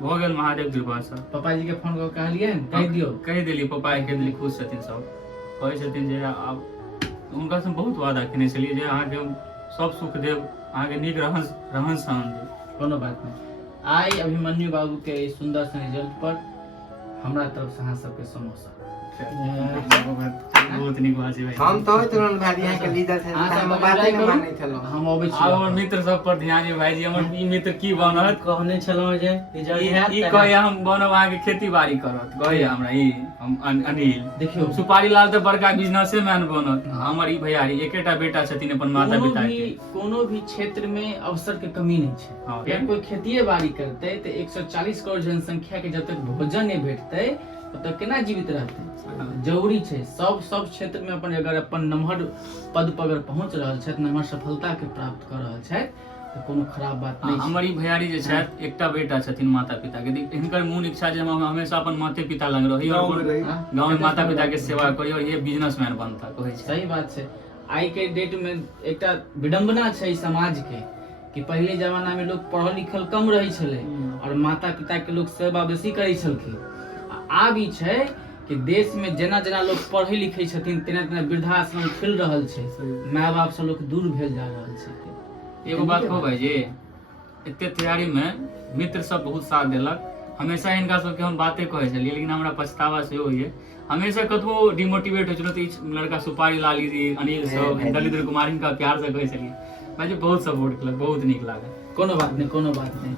भऽ गेल, महादेव कृपा से। पापाजी के फोन कऽ कहलियै कहि दियौ? कहि देलियै, पप्पा कहि देलियै, खुश छथिन सब। कहै छथिन जे आब हुनका से बहुत वादा केने छलियै जे अहाँके हम सब सुख देब, अहाँके नीक रहन सहन देब। कोनो बात नहीं। आई अभिमन्यु बाबू के इस सुंदर से रिजल्ट पर हमरा तरफ से अहाँ सबके समोसा। बहुत नीक बात छै भाई। हम तो तुरंत भाई यहाँ के लीडर थे, हम बातें नहीं मानै छलो। हम अबै छी। आब हमर मित्र सब पर ध्यान दियौ भाईजी। हमर ई मित्र की बनत? कहने छलहुँ जे रिजल्ट हैत ई कहै हम बनब अहाँके खेती बाड़ी करत, कहै हमरा ई हम अनिल। देखियौ सुपारी लाल तऽ बड़का बिजनेसमैन बनत। हमर ई भैयारी एकेटा बेटा छथिन अपन माता पिता के। कोनो भी क्षेत्र में अवसर के कमी नहीं छै। हाँ, अगर कोई खेतिये बाड़ी करते तो 140 करोड़ जनसंख्या के जब तक भोजन नहीं भेटते तब तक केना जीवित रहते? जरूरी छै सब क्षेत्र में अपन अगर अपन नम्हर पद पर अगर पहुंच रहल छथि, नम्हर सफलता के प्राप्त कर रहल छथि तो कोनो खराब बात नहीं। हमर ई भैयारी जे छथि एकटा बेटा छथिन माता पिता के। हिनकर मूल इच्छा जे हम हमेशा अपन माता पिता लग रही और गाँव में माता पिता के सेवा करी और ये बिजनेसमैन बनता, कहै छै। सही बात छै। आई के डेट में एकटा विडंबना छै समाज के कि पहले जमाना में लोग पढ़ल लिखल कम रही छले और माता पिता के लोग सेवा बेसी करै छलखिन। आब ई छै कि देश में जेना जेना लोग पढ़े लिखे छथिन तेना तेना वृद्धाश्रम खुल रहल छै, माय बाप से लोग दूर भेल जा रहल छै। एगो बात कहू भाईजी, एते तैयारी में मित्र सब बहुत साथ देलक। हमेशा इनका सबके हम बातें कहै छलियै, लेकिन हमरा पछतावा सेहो होइए। हमेशा कतबो डिमोटिवेट होइ छलहुँ तऽ ई लड़का सुपारी लाली जी, अनिल सब, दलिद्र कुमार, हिनका प्यार से कहै छलियै। भाईजी बहुत सपोर्ट केलक, बहुत नीक लागल। कोनो बात नहीं।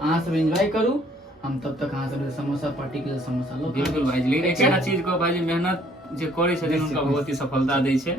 अहाँ सब एंजॉय करू, हम तब तक अहाँ सब समोसा पार्टी के लिए समोसा लो। बिल्कुल भाईजी, लेकिन एकटा चीज को भाईजी, मेहनत जे करै छथिन हुनका भगवती सफलता दै छै।